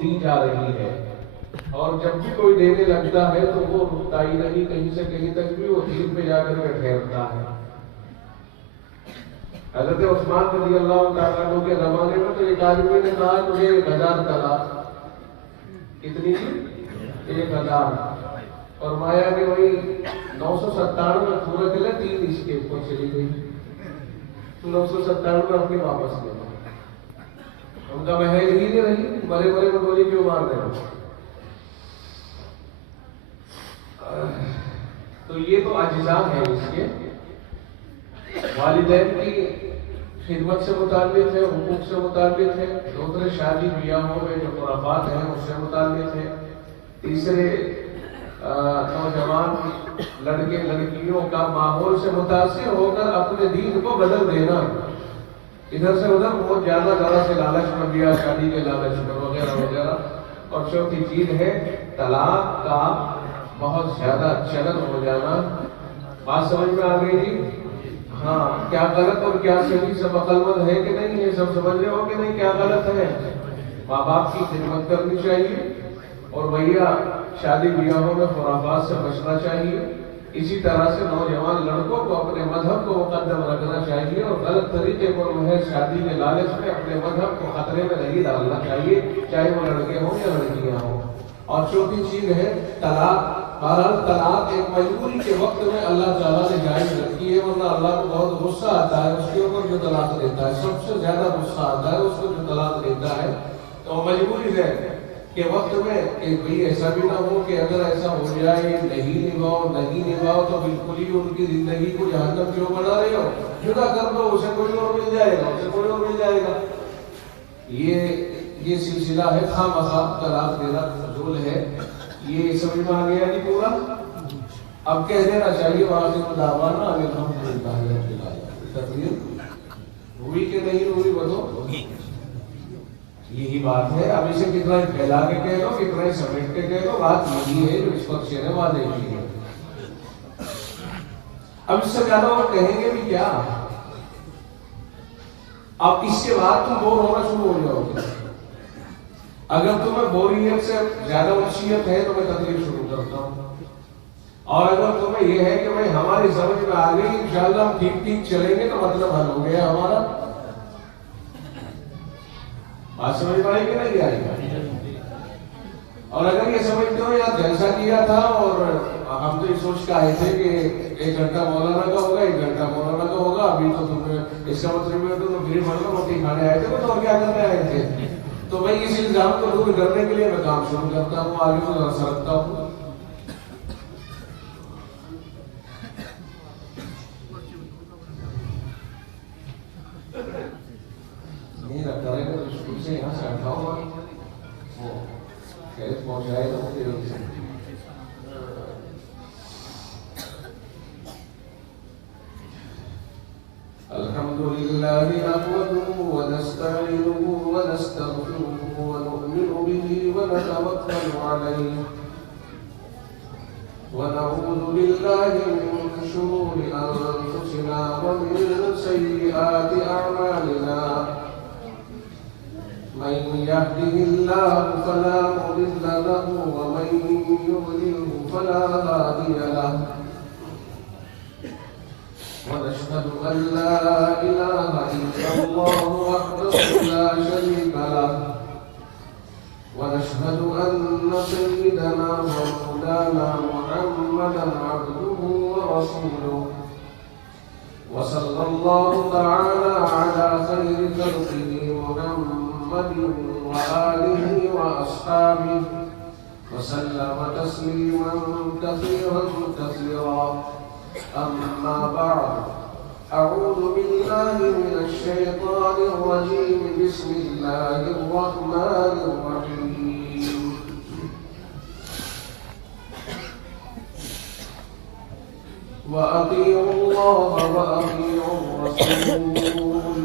دی جا رہی ہے، اور جب بھی کوئی دینے لگتا ہے تو وہ رکتا ہی نہیں، کہیں سے کہیں تک بھی وہ دین پہ جا کر کے ٹھہرتا ہے۔ حضرت عثمان رضی اللہ تعالیٰ عنہ کے زمانے میں تو ایک آدمی نے کہا مجھے 1000 طلاق، کتنی؟ 1000، اور مایا کہ وہی 997 پورا کے لئے 3 اس کے اوپر چلی گئی، 997 اپنی واپس لے ان کا محل ہی نہیں رہی، بڑے بڑے میں گولی کیوں مار دے رہا۔ تو یہ تو اجزاء ہے اس کے، والدین کی خدمت سے متعلق ہے، حقوق سے متعلق ہے، دوسرے شادی بیاہوں میں جو خرافات ہیں اس سے متعلق ہے، تیسرے نوجوان لڑکے لڑکیوں کا ماحول سے متاثر ہو کر اپنے دین کو بدل دینا، ادھر سے ادھر بہت زیادہ ذرا سے لالچ میں بیاہ شادی کے لالچ میں وغیرہ وغیرہ۔ اور چوتھی چیز ہے طلاق کا بہت زیادہ چلن ہو جانا۔ بات سمجھ میں آ گئی جی؟ ہاں، کیا غلط اور کیا صحیح سب عقل مند ہے کہ نہیں ہے؟ سب سمجھ رہے ہو کہ نہیں کیا غلط ہے؟ ماں باپ کی خدمت کرنی چاہیے، اور بھیا شادی بیاہوں میں خرافات سے بچنا چاہیے۔ اسی طرح سے نوجوان لڑکوں کو اپنے مذہب کو مقدم رکھنا چاہیے، اور غلط طریقے پر محض شادی کے لالچ میں اپنے مذہب کو خطرے میں نہیں ڈالنا چاہیے، چاہے وہ لڑکے ہوں یا لڑکیاں ہوں۔ اور چوتھی چیز ہے طلاق۔ بہرحال طلاق ایک مجبوری کے وقت میں اللہ تعالیٰ نے جائز رکھی ہے، ورنہ اللہ کو بہت غصہ آتا ہے اس کے اوپر جو طلاق دیتا ہے، سب سے زیادہ غصہ آتا ہے اس کو جو طلاق دیتا ہے۔ تو مجبوری ہے کہ وقت میں کہ بھئی ایسا بھی نہ ہو کہ اگر ایسا ہو جائے نہیں نبھاؤ تو بالکل ہی ان کی زندگی کو جہنم کیوں بنا رہے ہو، جدا کر دو، اسے کوئی اور مل جائے گا، اسے کوئی اور مل جائے گا۔ یہ سلسلہ ہے خواہ طلاق دینا فضول ہے۔ یہ سمجھ میں آ گیا نہیں پورا؟ اب کہہ دینا چاہیے وآخر دعوانا ان الحمدللہ رب العالمین۔ تقریر ہوئی کہ نہیں ہوئی بتو؟ یہی بات ہے۔ اب اسے کتنا ہی پھیلا کے کہہ دو، کتنا ہی سمیٹ کے کہہ دو، بات یہی ہے جو اس وقت شیر واضح کی ہے۔ اب اس سے زیادہ اور کہیں گے بھی کیا؟ اب اس کے بعد تم بور ہونا شروع ہو جاؤ گے۔ اگر تمہیں بوریت سے زیادہ وحشیت ہے تو میں تقریر شروع کرتا ہوں، اور اگر تمہیں یہ ہے کہ بھائی ہماری سمجھ میں آ گئی انشاءاللہ ہم ٹھیک ٹھیک چلیں گے تو مطلب حل ہو گیا ہمارا۔ بات سمجھ میں آئی کہ نہیں آئی گا؟ اور اگر یہ سمجھتے ہو یار جلسہ کیا تھا اور ہم تو یہ سوچ کے آئے تھے کہ 1 گھنٹہ مولانا کا ہوگا، 1 گھنٹہ مولانا کا ہوگا، ابھی تو تمہیں اس کا مطلب ہے تو پھر روٹی کھانے آئے تھے تو کیا کرنے آئے تھے؟ تو میں اس الزام کو دور کرنے کے لیے میں کام شروع کرتا ہوں، آگے کو ذرا سرکتا ہوں۔ نہیں رکھتا رہے گا تو اسکول سے یہاں سے ہٹاؤں گا، وہ خیرت پہنچائے گا مجھے یہی سے۔ الحمدللہ نحمدہ ونستعینہ ونستغفرہ ونؤمن بہ ونتوکل علیہ ونعوذ باللہ من شرور انفسنا ومن سیئات اعمالنا من يهده الله فلا مضل له ومن يضلل فلا هادي له ونشهد أن لا إله إلا الله وحده لا شريك له ونشهد أن سيدنا ومولانا محمدا عبده ورسوله وصلى الله تعالى على خير خلقه محمد وآله وأصحابه وسلم تسليما كثيرا كثيرا أما بعد أعوذ بالله من الشيطان الرجيم بسم الله الرحمن الرحيم وأطيعوا الله وأطيعوا الرسول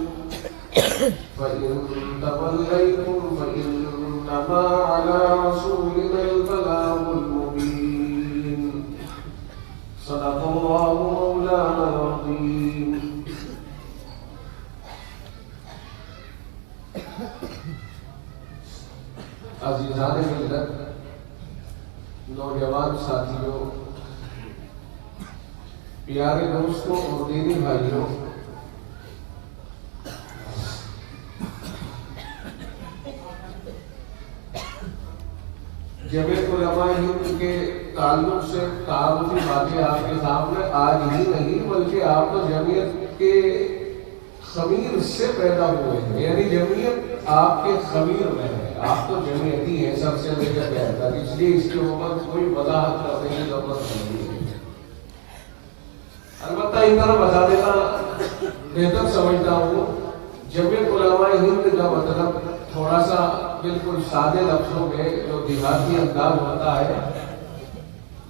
فإن توليتم فإنما على رسولنا البلاغ المبين صدق الله مولانا العظيم پیارے دوستوں اور دینی بھائیوں، جمعیت علماء ہند کے تعلق سے تعارفی باتیں آپ کے سامنے آج ہی نہیں بلکہ آپ تو جمعیت کے خمیر سے پیدا ہوئے ہیں، یعنی جمعیت آپ کے خمیر میں ہے، آپ تو جمعیتی ہیں سب سے لے کر کہتا ہے، اس لیے اس کے اوپر کوئی وضاحت کرنے کی ضرورت نہیں ہے۔ البتہ ان طرح بتا دینا بہتر سمجھتا ہوں۔ جمعیت علماء ہند کا مطلب تھوڑا سا بالکل سادے لفظوں میں جو دیہاتی انداز ہوتا ہے،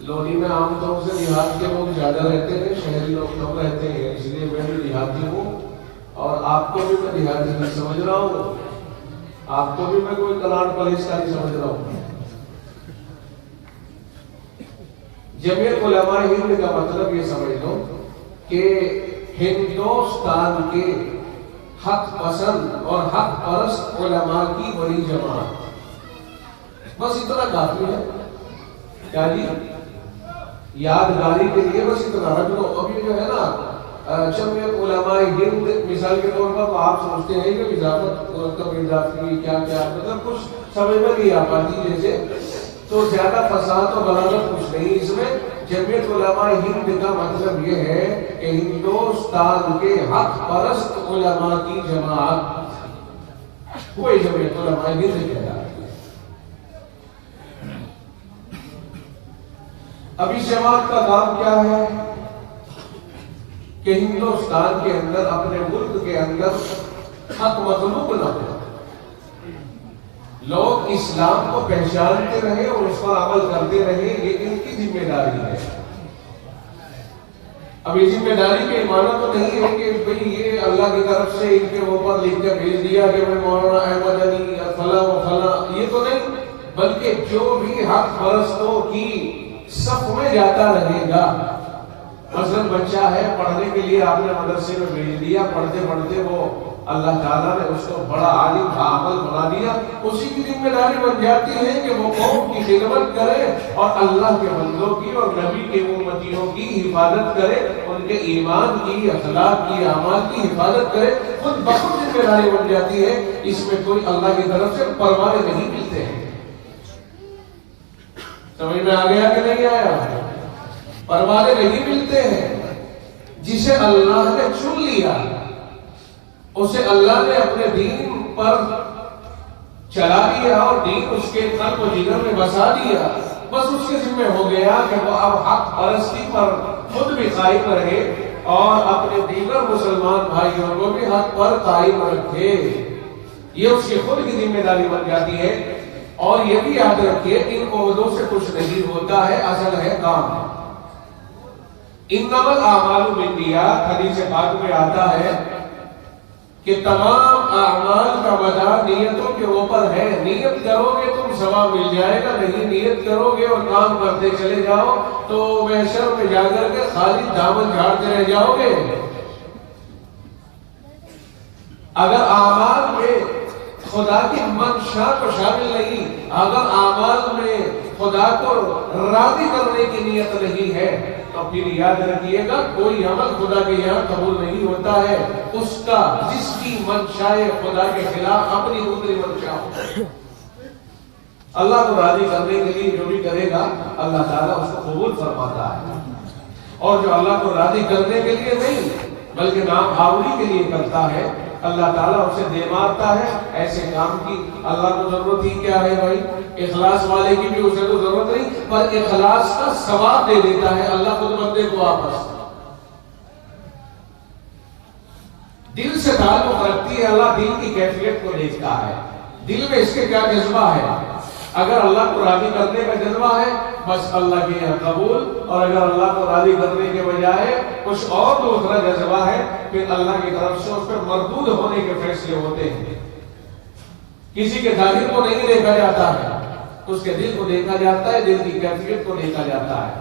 لونی میں عام طور سے دیہات کے لوگ زیادہ رہتے ہیں، شہری لوگ کم رہتے ہیں، اس لیے میں بھی دیہاتی ہوں اور آپ کو بھی میں دیہاتی نہیں سمجھ رہا ہوں، آپ کو بھی میں کوئی کلاٹ پولیس کا نہیں سمجھ رہا ہوں۔ جمعیت علماء ہند کا مطلب یہ سمجھ لو کہ ہندوستان کے حق پسند اور حق پرست علماء کی بڑی جماعت، بس اتنا کافی ہے۔ کیا جی؟ یادگاری کے لیے بس اتنا رکھ لو۔ ابھی جو ہے نا جمعیت علماء ہند مثال کے طور پر آپ سمجھتے ہیں کہ اضافت اضافی کیا کیا مطلب کچھ سمجھ میں نہیں آ پاتی جیسے، تو زیادہ فساد و بلاغت کچھ نہیں اس میں۔ جمعیت علماء ہند کا مطلب یہ ہے کہ ہندوستان کے حق پرست علماء کی جماعت، کوئی جمعیت علماء ہند کہلاتی ہے۔ اب اس جماعت کا کام کیا ہے کہ ہندوستان کے اندر، اپنے ملک کے اندر حق مطلوب نہ ہو، لوگ اسلام کو پہچانتے رہے اور اس پر عمل کرتے رہے، یہ ان کی ذمہ داری ہے۔ اب یہ ذمہ داری کے معنی تو نہیں ہے کہ بھئی یہ اللہ کی طرف سے ان کے اوپر لکھ کر بھیج دیا کہ میں مولانا احمد علی فلاں و فلاں، یہ تو نہیں، بلکہ جو بھی حق پرستوں کی صف میں جاتا رہے گا، مثلا بچہ ہے پڑھنے کے لیے آپ نے مدرسے میں بھیج دیا، پڑھتے پڑھتے وہ اللہ تعالیٰ نے اس کو بڑا عالم عامل بنا دیا، اسی کی ذمہ داری بن جاتی ہے کہ وہ قوم کی خدمت کرے اور اللہ کے بندوں کی اور نبی کے امتیوں کی حفاظت کرے، ان کے ایمان کی، اخلاق کی، اعمال کی حفاظت کرے، خود بخود ذمہ داری بن جاتی ہے۔ اس میں کوئی اللہ کی طرف سے پروانے نہیں ملتے ہیں۔ سمجھ میں آ گیا کہ نہیں آیا؟ پروانے نہیں ملتے ہیں۔ جسے اللہ نے چن لیا، اسے اللہ نے اپنے دین پر چلا دیا اور دین اس کے قلب و جگر میں بسا دیا، بس اس کے ذمہ ہو گیا کہ وہ اب حق پرستی پر خود بھی قائم رہے اور اپنے دیگر مسلمان بھائیوں کو بھی حق پر قائم رکھے۔ یہ اس کی خود کی ذمہ داری بن جاتی ہے۔ اور یہ بھی یاد رکھیے ان عہدوں سے کچھ نہیں ہوتا ہے، اصل ہے کام۔ انما الاعمال بالنیات، حدیث پاک میں آتا ہے کہ تمام اعمال کا مدار نیتوں کے اوپر ہے۔ نیت کرو گے تم ثواب مل جائے گا، نہیں نیت کرو گے اور کام کرتے چلے جاؤ تو محشر میں جا کر کے خالی دامن جھاڑتے رہ جاؤ گے۔ اگر اعمال میں خدا کی منشا کو شامل نہیں، اگر اعمال میں خدا کو راضی کرنے کی نیت نہیں ہے، تو پھر یاد رکھیے گا کوئی عمل خدا کے یہاں قبول نہیں ہوتا ہے، اس کا جس کی منشائے خدا کے خلاف اپنی دوسری منشا ہو۔ اللہ کو راضی کرنے کے لیے جو بھی کرے گا اللہ تعالیٰ اس کو قبول فرماتا ہے، اور جو اللہ کو راضی کرنے کے لیے نہیں بلکہ نام آوری کے لیے کرتا ہے اللہ تعالیٰ اسے دے مارتا ہے۔ ایسے کام کی اللہ کو ضرورت ہی کیا ہے بھائی؟ اخلاص والے کی بھی اسے تو ضرورت نہیں، پر اخلاص کا ثواب دے دیتا ہے اللہ خود بندے کو واپس۔ دل سے تعلق رکھتی ہے اللہ، دل کی کیفیت کو دیکھتا ہے، دل میں اس کے کیا جذبہ ہے۔ اگر اللہ کو راضی کرنے کا جذبہ ہے بس اللہ کے یہاں قبول، اور اگر اللہ کو راضی کرنے کے بجائے کچھ اور دوسرا جذبہ ہے پھر اللہ کی طرف سے اس پر مردود ہونے کے فیصلے ہوتے ہیں۔ کسی کے ظاہر کو نہیں دیکھا جاتا ہے، اس کے دل کو دیکھا جاتا ہے، دل کی کیفیت کو دیکھا جاتا ہے۔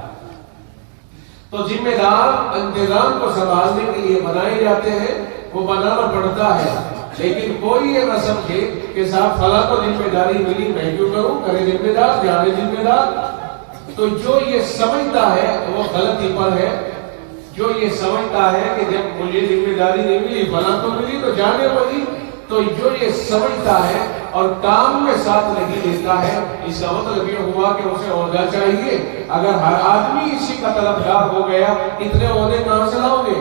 تو ذمہ دار انتظام کو سنبھالنے کے لیے بنائے جاتے ہیں، وہ بنانا پڑتا ہے، لیکن کوئی یہ نہ سمجھے کہ صاحب فلاں کو ذمہ داری ملی میں کیوں کروں، کرے ذمہ دار جانے ذمہ دار۔ تو جو یہ سمجھتا ہے وہ غلطی پر ہے، جو یہ سمجھتا ہے کہ جب مجھے ذمہ داری نہیں ملی فلاں تو ملی تو جانے والی، تو جو یہ سمجھتا ہے اور کام میں ساتھ نہیں دیتا ہے، اس کا مطلب یہ ہوا کہ اسے عہدہ چاہیے۔ اگر ہر آدمی اسی کا طلبگار ہو گیا، اتنے عہدے کہاں سے لاؤ گے؟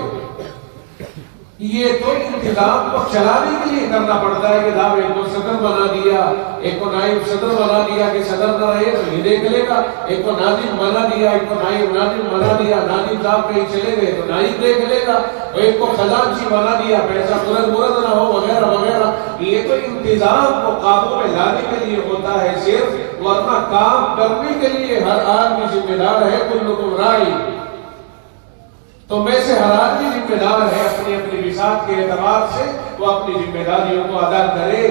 یہ تو انتظام کو چلانے کے لیے کرنا پڑتا ہے کہ جناب ایک کو صدر بنا دیا، ایک کو نائب صدر بنا دیا کہ صدر نہ رہے تو یہ دیکھ لے گا، ایک کو ناظم بنا دیا، ایک کو نائب ناظم بنا دیا، ناظم صاحب کہیں چلے گئے تو نائب دیکھ لے گا، اور ایک کو خزانچی بنا دیا، پیسہ مرد نہ ہو وغیرہ وغیرہ۔ یہ تو انتظام کو قابو میں لانے کے لیے ہوتا ہے صرف، ورنہ کام کرنے کے لیے ہر آدمی ذمہ دار ہے۔ کلکم راعی، تو میں سے ہر آدمی ذمہ دار ہے اپنی اپنی بساط کے اعتبار سے، وہ اپنی ذمہ داریوں کو ادا کرے۔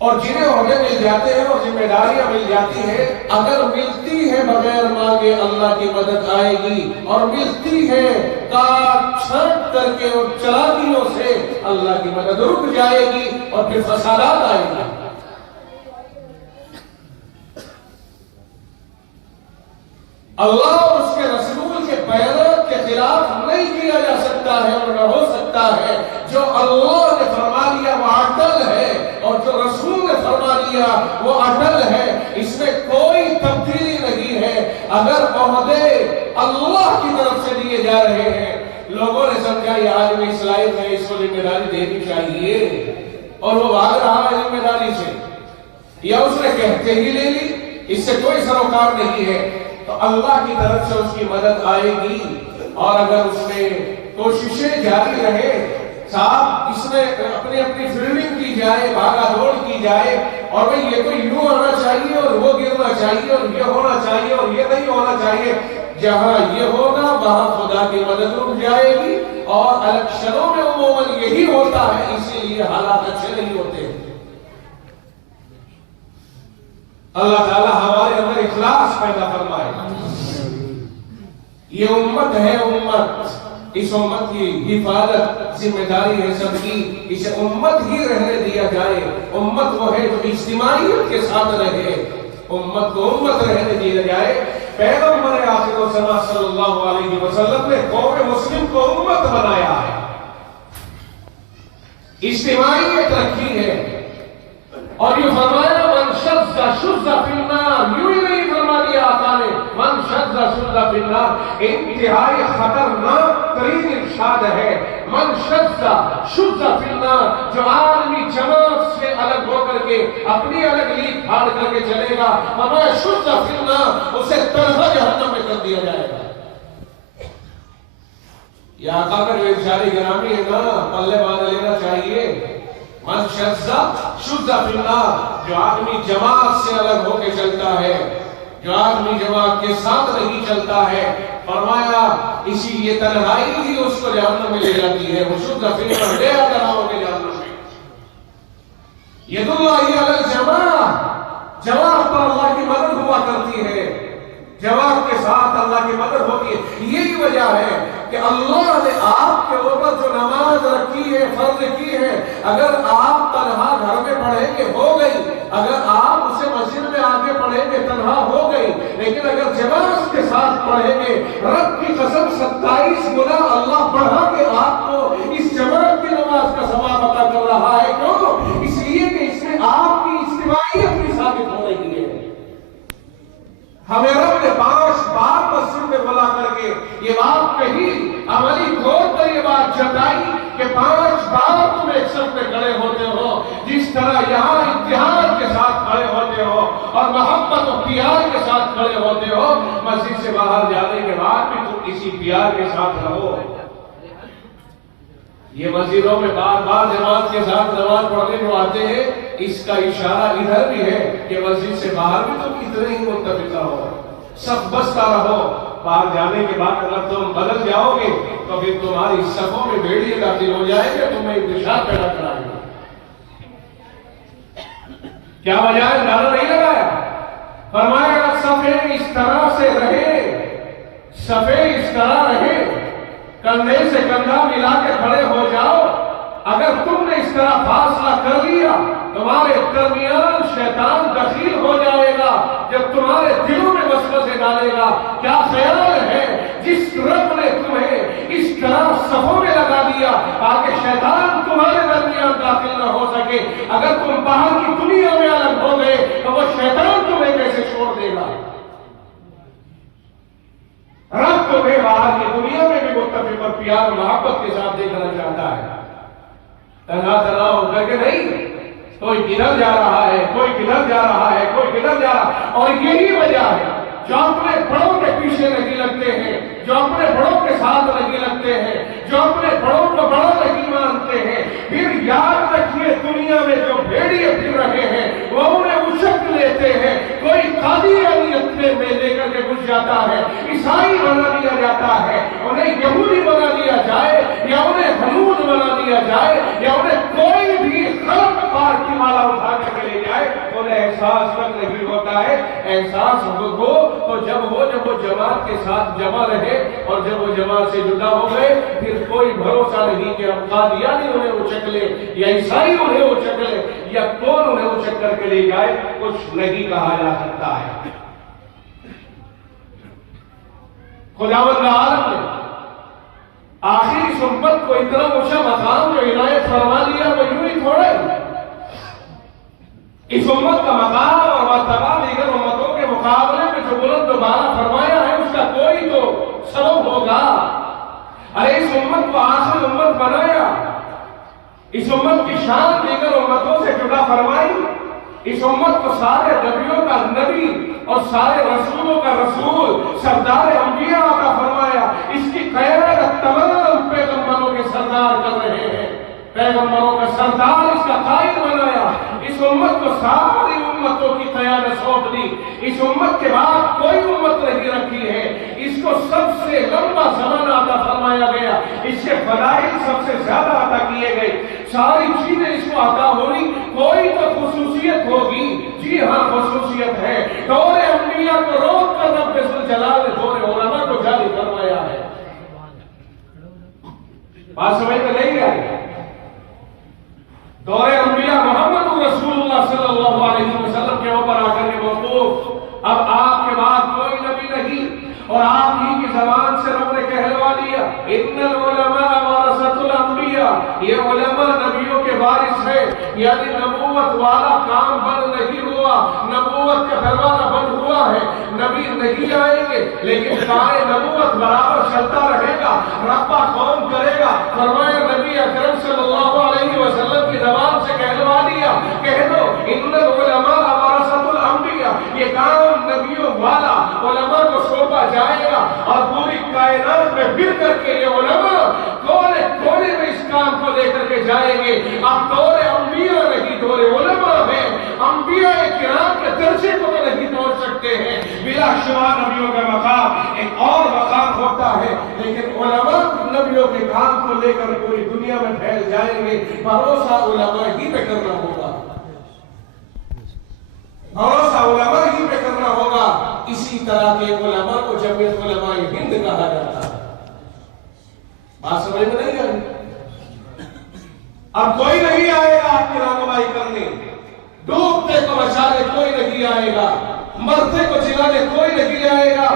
اور جنہیں عہدے مل جاتے ہیں اور ذمہ داریاں مل جاتی ہیں، اگر ملتی ہے بغیر مانگے اللہ کی مدد آئے گی، اور ملتی ہے کاٹ چھٹ کر کے اور چلاکیوں سے اللہ کی مدد رک جائے گی اور پھر فسادات آئیں گے۔ اللہ اور اس کے رسول کے بیانات کے خلاف نہیں کیا جا سکتا ہے اور نہ ہو سکتا ہے۔ جو اللہ نے فرما دیا وہ اٹل ہے، اور جو رسول نے فرما دیا وہ اٹل ہے، اس میں کوئی تبدیلی نہیں ہے۔ اگر عہدے اللہ کی طرف سے دیے جا رہے ہیں، لوگوں نے سمجھا یہ آدمی اسرائیل ہے، اس کو ذمہ داری دینی چاہیے، اور وہ بھاگ رہا ہے ذمہ داری سے، یا اس نے کہتے ہی لے لی، اس سے کوئی سروکار نہیں ہے، تو اللہ کی طرف سے اس کی مدد آئے گی۔ اور اگر اس میں کوششیں جاری رہے، صاحب اس میں اپنی اپنی فیلڈنگ کی جائے، بھاگا دوڑ کی جائے، اور بھئی یہ تو یوں آنا چاہیے اور وہ گرنا چاہیے اور یہ ہونا چاہیے اور یہ نہیں ہونا چاہیے، جہاں یہ ہوگا وہاں خدا کی مدد رک جائے گی۔ اور الیکشنوں میں عموماً یہی ہوتا ہے، اسی لیے حالات اچھے نہیں ہوتے۔ اللہ تعالیٰ ہمارے اندر اخلاص پیدا فرمائے۔ یہ امت ہے، امت، اس امت کی حفاظت ذمہ داری ہے سب کی، اسے امت ہی رہنے دیا جائے۔ امت وہ ہے جو اجتماعیت کے ساتھ رہے، امت کو امت رہنے دیا جائے۔ پیغمبر آخر الزمان صلی اللہ علیہ وسلم نے قوم مسلم کو امت بنایا ہے، اجتماعیت رکھی ہے، اور یہ فرمایا من شذ شذ فی النار، یوں ہی نہیں فرما دیا آقا نے من شذ شذ فی النار، انتہائی خطرناک ترین ارشاد ہے۔ من شذ شذ فی النار، جو آدمی جماعت سے الگ ہو کر کے اپنی الگ لیگ پھاڑ کر کے چلے گا، فرمایا شذ فی النار، اسے تنہا جہنم میں کر دیا جائے گا۔ یہ آقا کا جو ارشاد گرامی ہے نا، پلے باندھ لینا چاہیے۔ من شذ شذ فی النار، جو آدمی جماعت سے الگ ہو کے چلتا ہے، جو آدمی جماعت کے ساتھ نہیں چلتا ہے، فرمایا اسی یہ تنہائی ہی اس کو جہنم میں لے جاتی ہے۔ وہ شذ فی النار، لے آتا ہو کے جہنم میں۔ ید اللہ علی الجماع، جماعت پر اللہ کی مدد ہوا کرتی ہے، جماعت کے ساتھ اللہ کی مدد ہوتی ہے۔ یہی وجہ ہے کہ اللہ نے آپ کے اوپر جو نماز رکھی ہے، فرض کی ہے، اگر آپ تنہا گھر میں پڑھیں گے ہو گئی، اگر آپ اسے مسجد میں آگے پڑھیں گے تنہا ہو گئی، لیکن اگر جماعت کے ساتھ پڑھیں گے، رب کی قسم 27 گنا اللہ بڑھا کے آپ کو اس جماعت کی نماز کا ثواب عطا کر رہا ہے۔ کیوں؟ اس لیے کہ اس میں آپ کی اجتماعیت بھی ثابت ہو رہی ہے۔ ہمیں رب نے 5 بار مسجد میں بلا کر کے یہ بات کہی، عملی طور پر یہ بات جتائی کہ 5 بار تم ایک صف میں کھڑے ہوتے ہو، جس طرح یہاں اتحاد کے ساتھ کھڑے ہوتے ہو اور محبت و پیار کے ساتھ کھڑے ہوتے ہو، مسجد سے باہر جانے کے بعد بھی تم اسی پیار کے ساتھ رہو۔ یہ مسجدوں میں بار بار جماعت کے ساتھ نماز پڑھنے جو آتے ہیں، اس کا اشارہ ادھر بھی ہے کہ مسجد سے باہر بھی تم اتنے ہی متفقہ ہو، سب بستا رہو۔ باہر جانے کے بعد اگر تم بدل جاؤ گے تو پھر تمہاری صفوں میں بھیڑیے داخل ہو جائیں گے، تمہیں انتشار پیدا کرائیں گے۔ کیا وجہ ہے؟ نعرہ نہیں لگایا، فرمایا اگر صفیں اس طرح سے رہے، صفیں اس طرح رہے، کندھے سے کندھا ملا کے کھڑے ہو جاؤ، اگر تم نے اس طرح فاصلہ کر لیا، تمہارے درمیان شیطان دخیل ہو جائے گا، جب تمہارے دلوں میں وسوسے ڈالے گا۔ کیا خیال ہے داخل نہ ہو سکے. اگر تم باہر کی دنیا میں الگ ہو گئے تو وہ شیطان تمہیں کیسے چھوڑ دے گا؟ رب تمہیں باہر کی دنیا میں بھی متفق اور پیار محبت کے ساتھ دیکھنا چاہتا ہے. تنہا ہو کر کے نہیں. کوئی کدھر جا رہا ہے، کوئی کدھر جا رہا ہے، کوئی کدھر جا رہا ہے. اور یہی وجہ ہے جو اپنے بڑوں کے پیچھے نہیں لگتے ہیں، جو اپنے بڑوں کے ساتھ نہیں لگتے ہیں، جو اپنے بڑوں کو بڑا نہیں مانتے ہیں، پھر یاد رکھیے دنیا میں جو بھیڑیے پھر رہے ہیں وہ انہیں اچک لیتے ہیں. کوئی قادیانیت میں لے کر کے گھس جاتا ہے، عیسائی بنا دیا جاتا ہے، انہیں یہودی بنا دیا جائے یا انہیں حنود بنا دیا جائے یا انہیں کوئی بھی غلط پار کی مالا اٹھا کر لے جائے، انہیں احساس تک نہیں ہوتا ہے. احساس ہو تو جب وہ جماعت کے ساتھ جمع رہے اور جب وہ جماعت سے جدا ہو گئے پھر کوئی بھروسہ نہیں کہ اب قادیانی انہیں اچک لے یا عیسائی انہیں اچک لے یا کون انہیں اچک کر کے لے جائے. کچھ نہیں کہا جا سکتا ہے. خداوند عالم نے آخری اس امت کو اتنا اونچا مقام جو عنایت فرما دیا وہ یوں ہی تھوڑا ہی. اس امت کا مقام اور مرتبہ دیگر امتوں کے مقابلے میں جو بلند و بالا فرمایا ہے اس کا کوئی تو سبب ہوگا. ارے اس امت کو آخری امت بنایا، اس امت کی شان دیگر امتوں سے جدا فرمائی، اس امت کو سارے نبیوں کا نبی اور سارے رسولوں کا رسول، سردار انبیاء کا فرمایا. اس کی قیادت تمام پیغمبروں کے سردار کر رہے ہیں. پیغمبروں کا سردار اس کا قائد بنایا. اس امت کو ساری امتوں کی قیادت سونپ دی. اس امت کے بعد کوئی امت نہیں رکھی ہے. اس کو سب سے لمبا زمانہ عطا فرمایا گیا. اس کے فضائل سب سے زیادہ عطا کیے گئے. ساری چیزیں اس کو عطا ہوئی. کوئی تو خصوصیت ہوگی. جی ہاں خصوصیت ہے. دور انبیاء کو روک کر رب ذوالجلال نے دور علماء کو جاری فرمایا ہے. بات سمجھ میں نہیں آئی؟ دور انبیاء محمد رسول اللہ صلی اللہ علیہ وسلم کے اوپر آ کر کے موقوف. اب آپ کے بعد کوئی نبی نہیں اور آپ ہی کی زبان سے رب نے کہلوا دیا ان العلماء ورثۃ الانبیاء. یہ علماء نبیوں کے وارث ہے. یعنی نبوت والا کام بند نہیں ہوا، نبوت کا دروازہ بند ہوا ہے. نبی نہیں آئیں گے لیکن کائے نبوت برابر چلتا رہے گا. ربا کون کرے گا؟ فرمایا نبی اکرم صلی اللہ علیہ وسلم کی زبان سے کہلوا دیا، کہہ دو ان العلماء ورثۃ الانبیاء. یہ کام نبیوں والا علماء کو سونپا جائے گا اور پوری کائنات میں پھر کر کے یہ علماء کونے کونے میں اس کام کو لے کر کے جائیں گے. اب دور انبیاء نہیں، دور علماء ہے. انبیاء کرام کے درجے کو تو نہیں پہنچ سکتے ہیں. بلا شمار نبیوں کا مقام ایک اور مقام ہوتا ہے، لیکن علماء نبیوں کے کام کو لے کر پوری دنیا میں پھیل جائیں گے. بھروسہ علماء ہی پہ کرنا ہوگا، بھروسہ علماء ہی پہ کرنا ہوگا. اسی طرح کے علماء کو جمعیت علماء ہند کہا جاتا ہے. بات سمجھ میں نہیں آئی؟ اب کوئی نہیں آئے گا آپ کی رہنمائی کرنے. ڈوبتے کو بچانے کوئی نہیں آئے گا، مرتے کو جلانے کوئی نہیں آئے گا،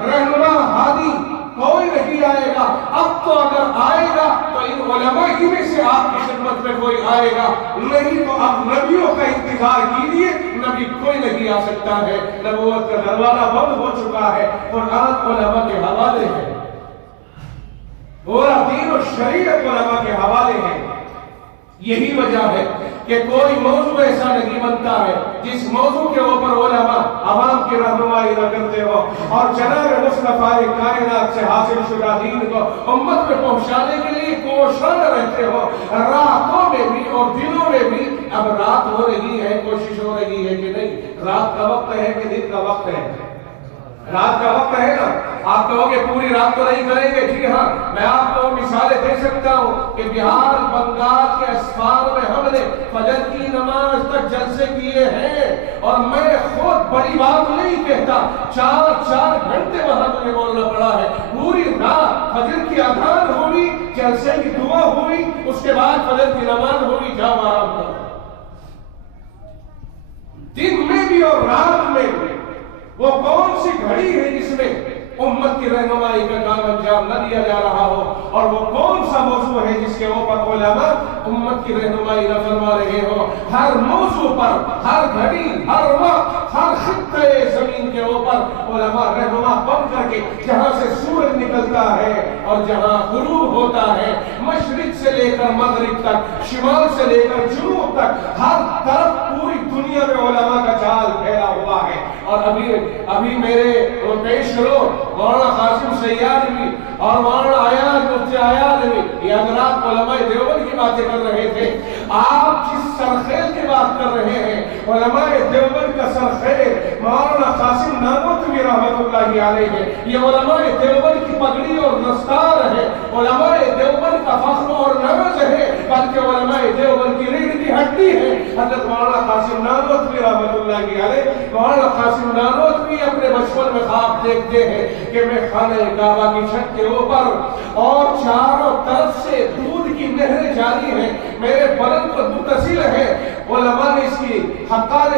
رہنما ہادی کوئی نہیں آئے گا. اب تو اگر آئے گا تو ان علماء ہی میں سے آپ کی خدمت میں کوئی آئے گا. نہیں تو اب نبیوں کا انتظار کیجیے. نبی کوئی نہیں آ سکتا ہے. نبوت کا دروازہ بند ہو چکا ہے. قرآن علماء کے حوالے ہے، پورا دین و شریعت علماء کے حوالے ہے. یہی وجہ ہے کہ کوئی موضوع ایسا نہیں بنتا ہے جس موضوع کے اوپر علماء عوام کی رہنمائی نہ کرتے ہو اور جناب مصطفیٰ کائنات سے حاصل شدہ دین کو امت میں پہنچانے کے لیے کوشاں رہتے ہو. راتوں میں بھی اور دنوں میں بھی. اب رات ہو رہی ہے، کوشش ہو رہی ہے کہ نہیں؟ رات کا وقت ہے کہ دن کا وقت ہے؟ رات کا وقت ہے نا. آپ کہو کہ پوری رات تو نہیں کریں گے. جی ہاں، میں آپ کو مثالیں دے سکتا ہوں کہ بہار بنگال کے اسفار میں ہم نے فجر کی نماز تک جلسے کیے ہیں اور میں خود بڑی بات نہیں کہتا. 4 گھنٹے وہاں مجھے بولنا پڑا ہے. پوری رات فجر کی اذان ہوئی، جلسے کی دعا ہوئی، اس کے بعد فجر کی نماز ہوئی. جاؤ آرام کرو. دن میں بھی اور رات میں بھی وہ کون سی گھڑی ہے جس میں امت کی رہنمائی کا کام انجام نہ دیا جا رہا ہو، اور وہ کون سا موضوع ہے جس کے اوپر علماء امت کی رہنمائی نہ فرما رہے ہو؟ ہر موضوع پر، ہر گھڑی، ہر وقت، ہر خطے زمین کے اوپر علماء رہنما بن کر کے جہاں سے سورج نکلتا ہے اور جہاں غروب ہوتا ہے، مشرق سے لے کر مغرب تک، شمال سے لے کر جنوب تک، ہر طرف پوری دنیا میں علماء کا جال پھیلا ہوا ہے۔ اور ابھی میرے پیش رو مولانا قاسم سیاد بھی اور مولانا عیاض مفتی عیاض بھی یہ حضرات علماء دیوبند کی باتیں کر رہے تھے۔ آپ جس سرخیل کی بات کر رہے ہیں، علماء دیوبند کا سرخیل مولانا قاسم نانوتوی رحمۃ اللہ علیہ ہے۔ یہ علماء دیوبند کی پگڑی اور دستار ہے، علماء دیوبند کا فخر اور نمز ہے، بلکہ علماء دیوبند کی ریڑھ کی ہڈی ہے حضرت مولانا قاسم نانوتوی رحمۃ اللہ علیہ۔ مولانا قاسم نانوتوی اپنے بچپن میں خواب دیکھتے ہیں کہ میں خانہ کعبہ کی چھت کے اوپر اور چاروں طرف سے دودھ کی نہریں جاری ہیں، میرے بدن پر متصل ہے۔ علماء نے اس کی حقان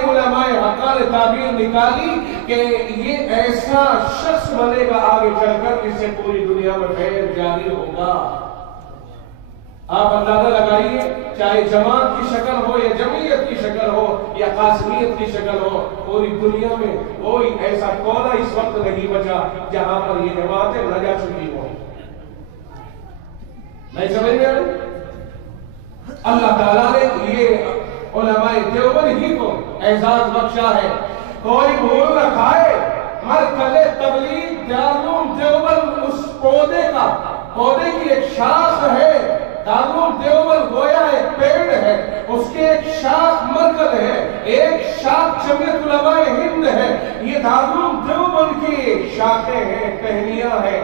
تعبیر نکالی کہ یہ ایسا شخص بنے گا آگے چل کر جس سے پوری دنیا میں خیر جاری ہوگا۔ آپ اندازہ لگائیے، چاہے جماعت کی شکل ہو یا جمعیت کی شکل ہو یا قاسمیت کی شکل ہو، پوری دنیا میں کوئی ایسا کونا اس وقت نہیں بچا جہاں پر یہ جماعتیں نہ جا چکی ہوں۔ نہیں سمجھ میں آئی؟ اللہ تعالیٰ نے یہ علماء دیوبند ہی کو اعزاز بخشا ہے۔ کوئی بھول نہ کھائے، مرکز تبلیغ دارالعلوم دیوبند اس پودے کی ایک شاخ ہے۔ دارالعلوم دیوبند گویا ایک پیڑ ہے، اس کے ایک شاخ مرکز ہے، ایک شاخ جمعیت علماء ہند ہے۔ یہ دارالعلوم دیوبند کی شاخیں ہیں، ٹہنیاں ہیں۔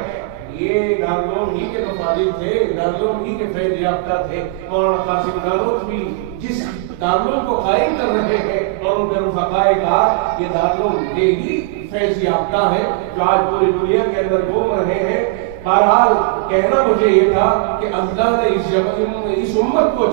یہ دارالعلوم ہی کے مفادی تھے، دارالعلوم ہی کے فیض یافتہ تھے۔ مولانا قاسم نانوتوی جس دارالعلوم کو قائم کر رہے ہیں اور ان کے رفقاء کا یہ دارالعلوم ہی فیض یافتہ ہے جو آج پوری دنیا کے اندر گھوم رہے ہیں۔ بہرحال کہنا مجھے یہ تھا کہ اللہ نے اس امت کو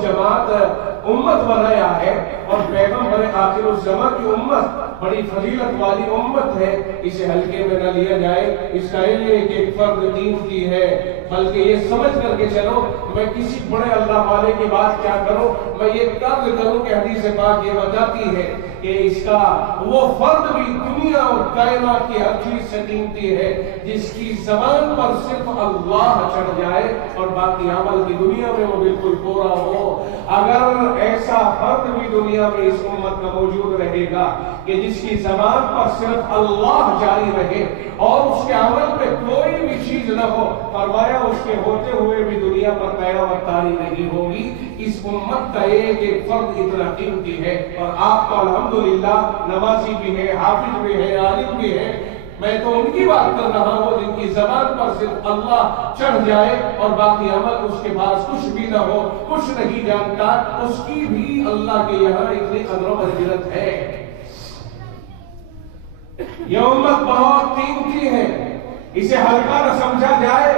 امت بنایا ہے، اور پیغمبر آخر الزمان کی امت بڑی فضیلت والی امت ہے، اسے ہلکے میں نہ لیا جائے۔ اس کا علم ہے کہ ایک فرد دین کی ہے، بلکہ یہ سمجھ کر کے چلو میں کسی بڑے اللہ والے کی بات کیا کروں، میں یہ قرض کروں کہ حدیث پاک یہ بتاتی ہے کہ اس کا وہ فرد بھی دنیا اور کائنات کی ہر چیز سے قیمتی ہے جس کی زبان پر صرف اللہ چڑھ جائے اور باقی عمل کی دنیا میں وہ بالکل پورا ہو۔ اگر ایسا فرد بھی دنیا میں اس امت کا موجود رہے گا کہ جس کی زبان پر صرف اللہ جاری رہے اور اس کے عمل میں کوئی بھی چیز نہ ہو، فرمایا اس کے ہوتے ہوئے بھی دنیا پر قیامت طاری نہیں ہوگی۔ اس امت کا ایک فرد اتنا قیمتی ہے، اور آپ تو الحمدللہ نمازی بھی ہے، حافظ بھی ہے، عالم بھی ہے۔ میں تو ان کی بات کر رہا ہوں جن کی زبان پر صرف اللہ چڑھ جائے اور باقی عمل اس کے پاس کچھ بھی نہ ہو، کچھ نہیں جانتا، اس کی بھی اللہ کے یہاں اتنی قدر و منزلت ہے۔ یہ امت بہت قیمتی ہے، اسے ہلکا نہ سمجھا جائے،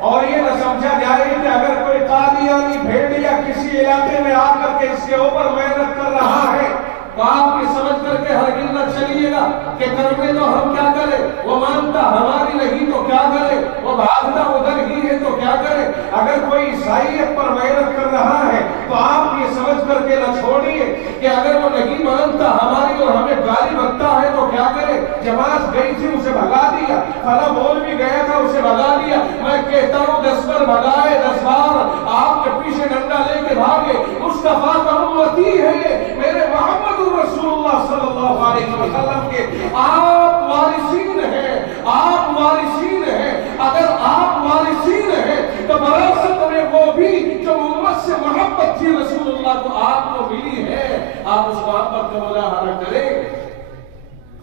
اور یہ نہ سمجھا جائے کہ اگر کوئی قادیانی بھیڑیا کسی علاقے میں آ کر کے اس کے اوپر محنت کر رہا ہے تو آپ یہ سمجھ کر کے ہرگز نہ چلیے گا کہ کرنے تو ہم کیا کریں، وہ مانتا ہماری نہیں تو کیا کرے، وہ بھاگتا ادھر ہی ہے تو کیا کرے۔ اگر کوئی عیسائیت پر محنت کر رہا ہے تو آپ یہ سمجھ کر کے نہ چھوڑیے کہ اگر وہ نہیں مانتا ہماری اور ہمیں گالی بکتا ہے تو کیا کرے۔ جماعت گئی تھی اسے بھگا دیا، فلاں مول بھی گیا تھا اسے بھگا دیا۔ میں کہتا ہوں 10 بار بھگائے 10 بار آپ کے پیچھے ڈنڈا لے کے بھاگے، مصطفیٰ کا امتی ہے یہ، میرے محمد رسول اللہ صلی اللہ علیہ وسلم کے آپ وارثین ہیں، آپ وارثین ہیں۔ اگر آپ وارثین ہیں تو وراثت میں وہ بھی جو امت سے محبت تھی رسول اللہ کو آپ کو ملی ہے، آپ اس محبت کا مظاہرہ کریں،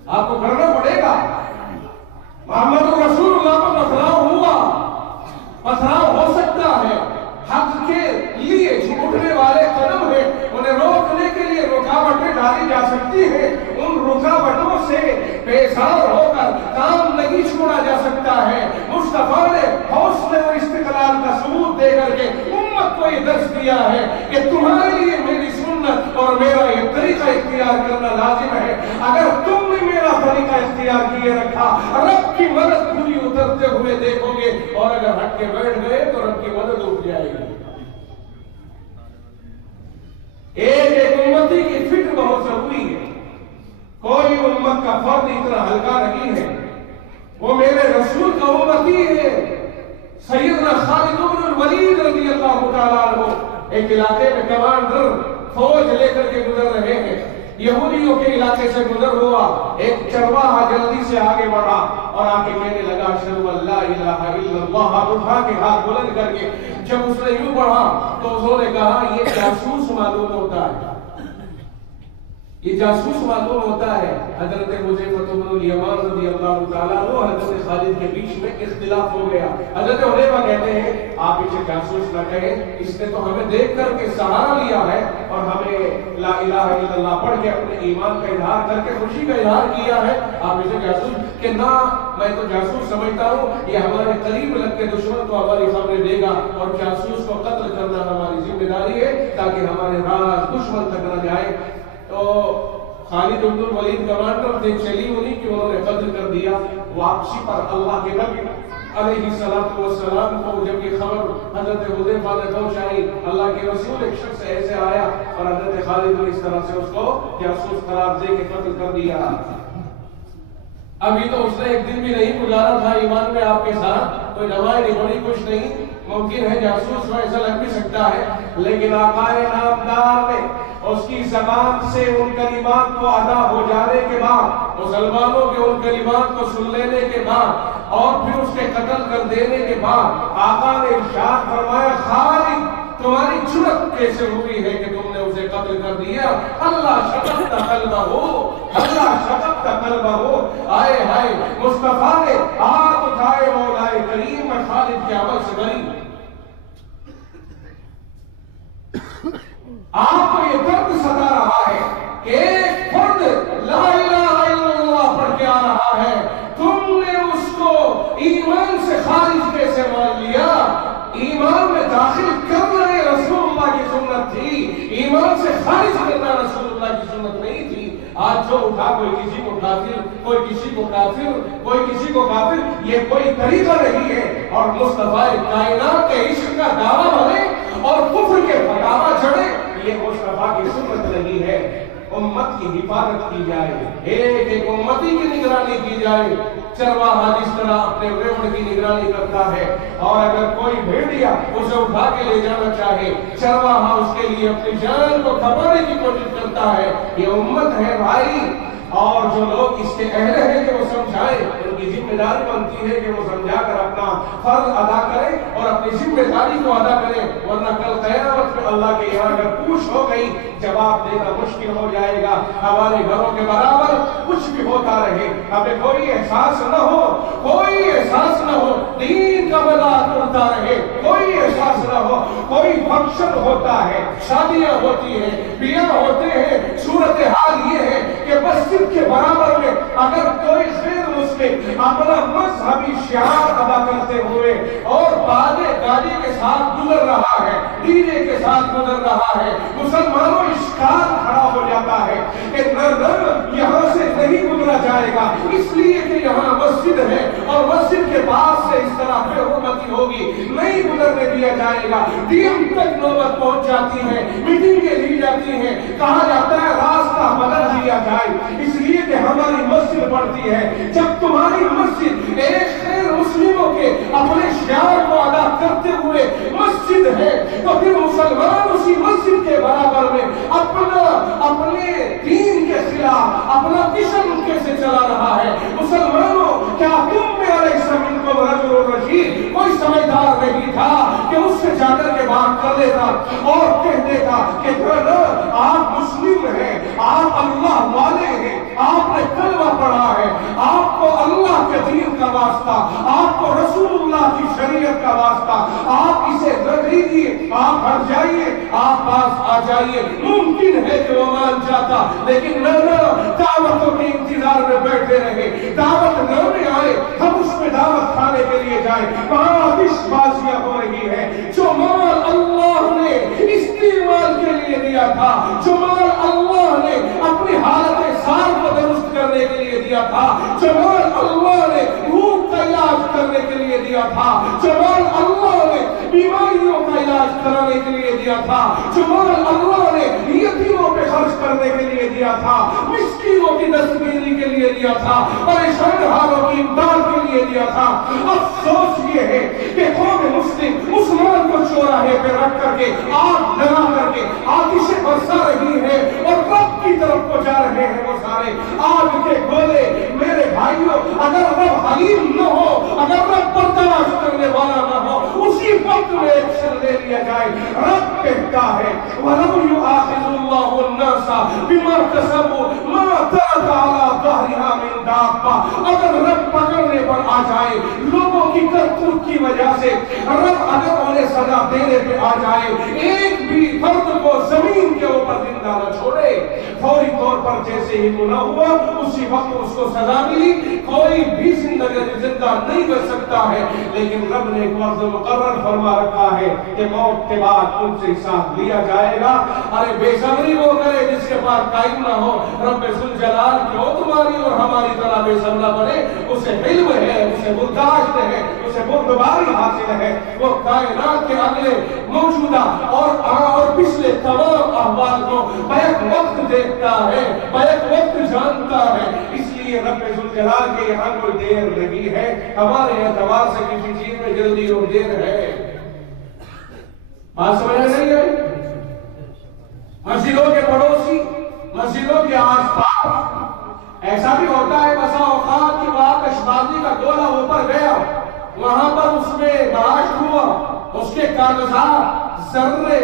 آپ کو کرنا پڑے گا۔ محمد رسول اللہ کو پتھراؤ ہوا، پتھراؤ ہو سکتا ہے، حق کے لیے جو اٹھنے والے قدم ہیں انہیں روکنے کے لیے رکاوٹیں ڈالی جا سکتی ہیں، ان رکاوٹوں سے بیزار ہو کر کام نہیں چھوڑا جا سکتا ہے۔ مصطفیٰ نے حوصلے اور استقلال کا ثبوت دے کر کے امت کو یہ درس دیا ہے کہ تمہارے لیے میری سنت اور میرا یہ طریقہ اختیار کرنا لازم ہے۔ اگر تم نے میرا طریقہ اختیار کیے رکھا، رب کی مدد پوری اتر چلتے ہوئے دیکھو گے، اور اگر ہٹ کے بیٹھ گئے تو رب کی مدد اٹھ جائے گی۔ ایک امتی کی فکر بہت ضروری ہے۔ کوئی امت کا فرد اتنا ہلکا نہیں ہے، وہ میرے رسول کا امتی ہے۔ سیدنا خالد بن الولید رضی اللہ تعالیٰ عنہ ایک علاقے میں کمانڈر فوج لے کر کے گزر رہے ہیں، یہودیوں کے علاقے سے گزر ہوا، ایک چرواہا جلدی سے آگے بڑھا اور آگے کہنے لگا اشہد ان لا الہ الا اللہ، اٹھا کے ہاتھ بلند کر کے جب اس نے یوں بڑھا تو انہوں نے کہا یہ جاسوس معلوم ہوتا ہے، یہ جاسوس معلوم ہوتا ہے۔ حضرت حذیفہ بن الیمان رضی اللہ تعالیٰ عنہ حضرت خالد کے بیچ میں اختلاف ہو گیا۔ حضرت حذیفہ کہتے ہیں آپ اسے جاسوس نہ کہیں، اس نے تو ہمیں دیکھ کر کے سہارا لیا ہے اور ہمیں لا الہ الا اللہ پڑھ کے اپنے ایمان کا اظہار کر کے خوشی کا اظہار کیا ہے، آپ اسے جاسوس کہ نہ، میں تو جاسوس سمجھتا ہوں یہ ہمارے قریب لگ کے دشمن کو ہماری خبریں دے گا، اور جاسوس کو قتل کرنا ہماری ذمہ داری ہے تاکہ ہمارے راز دشمن تک نہ جائے۔ تو خالد بن الولید کمانڈر تھے، چلی انہیں کہ انہوں نے قتل کر دیا۔ واپسی پر اللہ کے نبی علیہ السلام کو جب یہ خبر حضرت حذیفہ نے پہنچائی، اللہ کے رسول ایک شخص ایسے آیا اور حضرت خالد نے اس طرح سے اس کو جاسوس قرار دے کے قتل کر دیا۔ ابھی تو اس نے ایک دن بھی نہیں گزارا تھا ایمان میں آپ کے ساتھ، کوئی نماز نہیں پڑھی، کچھ نہیں، ممکن ہے جاسوس کو ایسا لگ بھی سکتا ہے، لیکن آقا نامدار نے اس کی زبان سے ان کلمات کو ادا ہو جانے کے بعد، مسلمانوں کے ان کلمات کو سن لینے کے بعد اور پھر اس کے قتل کر دینے کے بعد آقا نے ارشاد فرمایا خالد تمہاری جرأت کیسے ہوئی ہے کہ تم نے اسے قتل کر دیا؟ اللہ شققت قلبہ، اللہ شققت قلبہ، آئے ہائے مصطفیٰ نے ہاتھ اٹھائے مولا کریم، میں خالد کے عمل سے بری۔ آپ کو یہ درد ستا رہا ہے کہ ایک فرد لا الہ الا اللہ پڑھ کے آ رہا ہے، تم نے اس کو ایمان سے خارج کیسے مان لیا؟ ایمان میں داخل کرنا یہ رسول اللہ کی سنت تھی، ایمان سے خارج کرنا رسول اللہ کی سنت نہیں تھی۔ آج جو اٹھا کوئی کسی کو کافر، کوئی کسی کو کافر، کوئی کسی کو کافر، یہ کوئی طریقہ نہیں ہے، اور مصطفیٰ کائنات کے عشق کا دعویٰ بنے اور کفر کے فتاوی چڑھے، یہ مصطفیٰ کی سنت نہیں ہے۔ امت کی حفاظت کی جائے، ایک ایک امتی کی نگرانی کی جائے، چرواہا جس طرح اپنے ریوڑ کی نگرانی کرتا ہے، اور اگر کوئی بھیڑیا اسے اٹھا کے لے جانا چاہے، چرواہا اس کے لیے اپنی جان کو کھپانے کی کوشش کرتا ہے۔ یہ امت ہے بھائی، اور جو لوگ اس کے اہل ہیں کہ وہ سمجھائیں، ان کی ذمہ داری بنتی ہے کہ وہ سمجھا کر اپنا فرض ادا کریں اور اپنی ذمہ داری کو ادا کریں، ورنہ کل قیامت میں اللہ کے یہاں اگر پوچھ ہو گئی جواب دینا مشکل ہو جائے گا۔ ہمارے گھروں کے برابر کچھ بھی ہوتا رہے، ہمیں کوئی احساس نہ ہو، کوئی احساس نہ ہو، دین کا مذاق اڑتا رہے، کوئی احساس نہ ہو، کوئی فنکشن ہوتا ہے، شادیاں ہوتی ہیں، بیاہ ہوتے ہیں، صورتحال یہ ہے کہ مسجد کے برابر میں اگر کوئی غیر مسلم اپنا مذہبی شعار ادا کرتے ہوئے اور باجے گاڑی کے ساتھ گزر رہا ہے، ڈی جے کے ساتھ گزر رہا ہے، مسلمانوں اشکال کھڑا ہو جاتا ہے کہ نہ یہاں سے نہیں گزرا جائے گا، اس لیے کہ یہاں مسجد ہے اور مسجد کے پاس سے اس طرح بے حرمتی ہوگی، نہیں گزرنے دیا جائے گا۔ ڈی ایم تک نوبت پہنچ جاتی ہے، میٹنگیں لی جاتی ہیں، کہا جاتا ہے راستہ بدل دیا جائے، اس لیے کہ ہماری مسجد پڑتی ہے۔ جب تمہاری مسجد ایک غیر مسلموں کے اپنے شعار کو ادا کرتے ہوئے مسجد ہے، تو پھر مسلمان اسی مسجد کے برابر میں اپنے دین کے خلاف اپنا مشن کیسے چلا رہا ہے؟ مسلمانوں، کیا تم میں علیہ منکم رجل رشید کوئی سمجھدار نہیں تھا کہ اس سے جا کر کے بات کر لیتا اور کہہ دیتا کہ آپ مسلم ہیں، آپ اللہ والے ہیں، آپ نے کلمہ پڑھا ہے، آپ کو اللہ کے دین کا واسطہ، آپ کو رسول اللہ کی شریعت کا واسطہ، آپ اسے نہ دیجیے، آپ ہٹ جائیے، آپ پاس آ جائیے۔ ممکن ہے کہ وہ مان جاتا، لیکن نہ دعوتوں کے انتظار میں بیٹھے رہے، دعوت نہ میں آئے، ہم اس میں دعوت کھانے کے لیے جائیں، وہاں آتش بازیاں ہو رہی ہے۔ جو مال اللہ نے استعمال کے لیے دیا تھا، جو مال اللہ نے اپنی حالت سال کو درست کرنے کے لیے دیا تھا، جو مال اللہ نے روح کا علاج کرنے کے تھا، جو مال اللہ نے بیماریوں کا علاج کرانے کے لیے دیا تھا، جو مال اللہ نے یتیموں پہ خرچ کرنے کے لیے دیا تھا، مسکینوں کی دستگیری کے لیے دیا تھا، پریشان حالوں کی امداد کے لیے دیا تھا۔ افسوس یہ ہے کہ قوم مسلمان کو چوراہے پہ رکھ کر کے آگ لگا کر کے آتشیں برسا رہی ہے اور رب کی طرف کو جا رہے ہیں وہ سارے آگ کے گولے۔ میرے بھائیوں، اگر رب حلیم نہ ہو، اگر رب برداشت کرنے والا نہ ہو، اسی وقت میں ایکشن لے لیا جائے۔ رب کہتا ہے وَلَوْ يُؤَاخِذُ اللَّهُ النَّاسَ بِمَا كَسَبُوا مَا تَرَكَ عَلَى ظَهْرِهَا مِن دَابَّةٍ۔ اگر رب پکڑنے پر آ جائے لوگوں کی کرتوت کی وجہ سے، رب اگر انہیں سزا دینے پہ آ جائے، ایک بھی فرد کو زمین کے اوپر زندہ نہ چھوڑے، فوری طور پر جیسے ہی گناہ ہوا اسی وقت اس کو سزا ملی، کوئی بھی زندہ نہیں کر سکتا ہے۔ لیکن رب نے ایک وقت مقرر فرما رکھا ہے کہ موت کے بعد ان سے حساب لیا جائے گا۔ ارے بے صبری وہ کرے جس کے پاس ٹائم نہ ہو۔ رب ذوالجلال کیوں تمہاری اور ہماری طرح بے صبرا بنے؟ اسے علم ہے، اسے برداشت ہے، اسے بردباری حاصل ہے۔ وہ کائنات کے اگلے موجودہ اور پچھلے تمام احوال کو بیک وقت دیکھتا ہے، بیک وقت جانتا ہے۔ اس لیے رب ذوالجلال کے یہاں کوئی دیر نہیں ہے، ہمارے اعتبار سے کسی چیز میں جلدی اور دیر ہے۔ بات سمجھ نہیں ہے؟ مسجدوں کے پڑوسی، مسجدوں کے آس پاس ایسا بھی ہوتا ہے، بسا اوقات کی بات اشبازی کا گولا اوپر گیا، وہاں پر اس میں براشت ہوا، اس کے کاغذات، ذرے،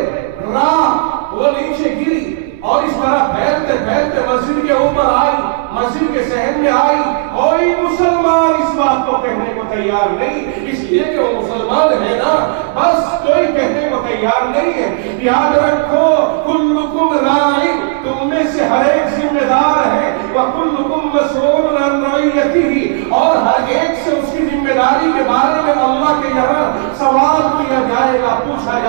راہ وہ نیچے گری اور اس طرح پھیلتے پھیلتے مسجد کے اوپر آئی، مسجد کے صحن میں آئی۔ کوئی مسلمان اس بات کو کہنے کو تیار نہیں، اس لیے کہ وہ مسلمان ہے نا، بس کوئی کہنے کو تیار نہیں ہے۔ یاد رکھو کلکم راعٍ، تم میں سے ہر ایک ذمہ دار ہے، وکلکم مسئول عن رعیتہ، اور ہر ایک سے اس کی ذمہ داری کے بارے میں اللہ کے یہاں سوال کیا جائے گا، پوچھا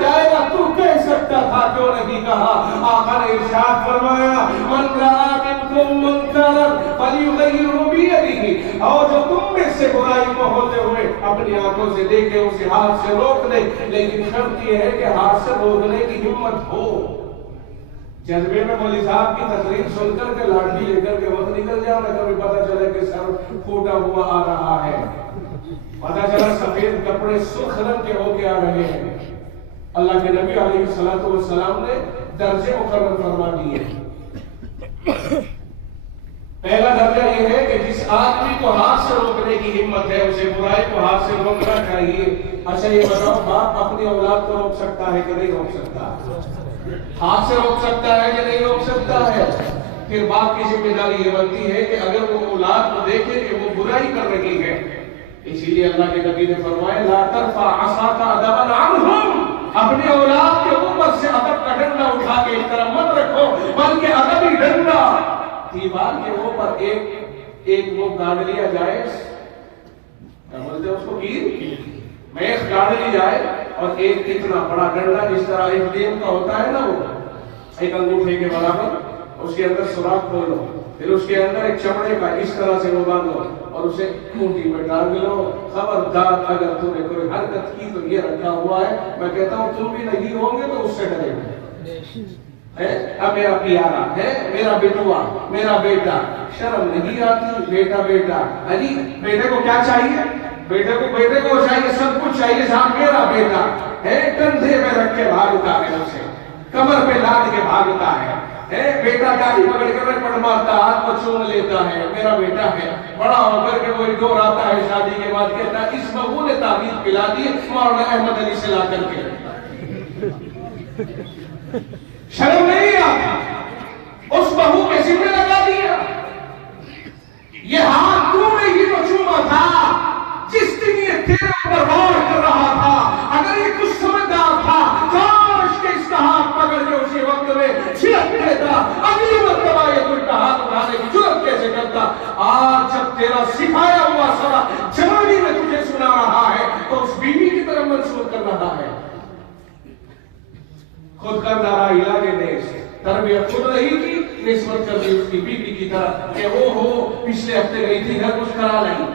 جائے گا تو کہہ سکتا تھا کیوں نہیں کہا؟ آقا نے ارشاد فرمایا من رأى منکم منکرا فلیغیرہ بیدہ، اور جو تم میں سے برائی کو ہوتے ہوئے اپنی آنکھوں سے دیکھے اسے ہاتھ سے روک دے، لیکن شرط یہ ہے کہ ہاتھ سے روکنے کی ہمت ہو۔ جذبے میں مولوی صاحب کی تقریر سن کر کے لاٹھی لے کر کے وقت نکل جانا، کبھی پتہ چلے کہ سر پھوٹا ہوا آ رہا ہے، پتہ چلا سفید کپڑے سرخ رنگ کے ہو کے آ رہے ہیں۔ اللہ کے نبی علیہ الصلوۃ والسلام نے درجے مقرر فرما دیے۔ پہلا درجہ یہ ہے کہ جس آدمی کو ہاتھ سے روکنے کی ہمت ہے اسے برائی کو ہاتھ سے روکنا چاہیے۔ اچھا یہ بتاؤ، باپ اپنی اولاد کو روک سکتا ہے کہ نہیں روک سکتا؟ ہاتھ سے روک سکتا ہے کہ نہیں روک سکتا ہے؟ پھر باپ کی ذمہ داری یہ بنتی ہے کہ اگر وہ اولاد کو دیکھے کہ وہ برائی کر رہی ہے، اسی لیے اللہ کے نبی نے فرمایا لا ترفع عصاک ادبا عنہم، اپنی اولاد کے اوپر سے ادب کا ڈنڈا اٹھا کے اس طرح مت رکھو، بلکہ ادبی ڈنڈا دیوار کے اوپر ایک وہ گاڑ لیا جائے، کیا بولتے ہیں اس کو، میخ گاڑ لی جائے، اور ایک اتنا بڑا ڈنڈا جس طرح ایک دین کا ہوتا ہے نا، وہ ایک انگوٹھے کے برابر، اس کے اندر سوراخ کھولو، پھر اس کے اندر ایک چمڑے کا اس طرح سے وہ باندھو اور اسے کھوٹی میں ٹانگ لو۔ خبردار اگر تم نے کوئی حرکت کی تو یہ رکھا ہوا ہے، میں کہتا ہوں تم بھی نہیں ہوں گے تو اس سے ڈرے گا۔ اب میرا پیارا ہے، میرا بیٹوا، میرا بیٹا، شرم نہیں آتی؟ بیٹا بیٹا، اجی بیٹے کو کیا چاہیے؟ بیٹے کو چاہیے سب کچھ چاہیے، صاحب میرا بیٹا ہے، کندھے میں رکھ کے بھاگتا ہے، اسے کمر پہ لاد کے بھاگتا ہے، بیٹا گاڑی پکڑ کر پڑ مارتا، ہاتھ کو چوم لیتا ہے، میرا بیٹا ہے۔ بڑا ہو کر کے کوئی دور آتا ہے شادی کے بعد، کہتا ہے اس بہو نے تعبیر پلا دی مولانا احمد علی سے لا کر کے۔ شرم نہیں آتی؟ اس بہو کے ذمہ لگا دیا، یہ ہاتھ تو نے ہی تو چوما تھا جس دن یہ تیرے اوپر وار کر رہا تھا۔ اگر یہ کچھ سمجھدار تھا کاش کہ اس کا ہاتھ پکڑ کے اسی وقت میں چھلک دیتا، اگلی مرتبہ یہ کوئی ہاتھ اٹھانے کی جرات کیسے کرتا؟ آج جب تیرا سکھایا ہوا سارا جوانی میں تجھے سنا رہا ہے تو اس بیوی کی طرف منسوخ کر رہا ہے۔ خود کر رہا علاج دیش، تربیت خود نہیں کی، نسبت کر دی اس کی بیوی کی طرف کہ وہ ہو پچھلے ہفتے گئی تھی گھر، کچھ کرا نہیں۔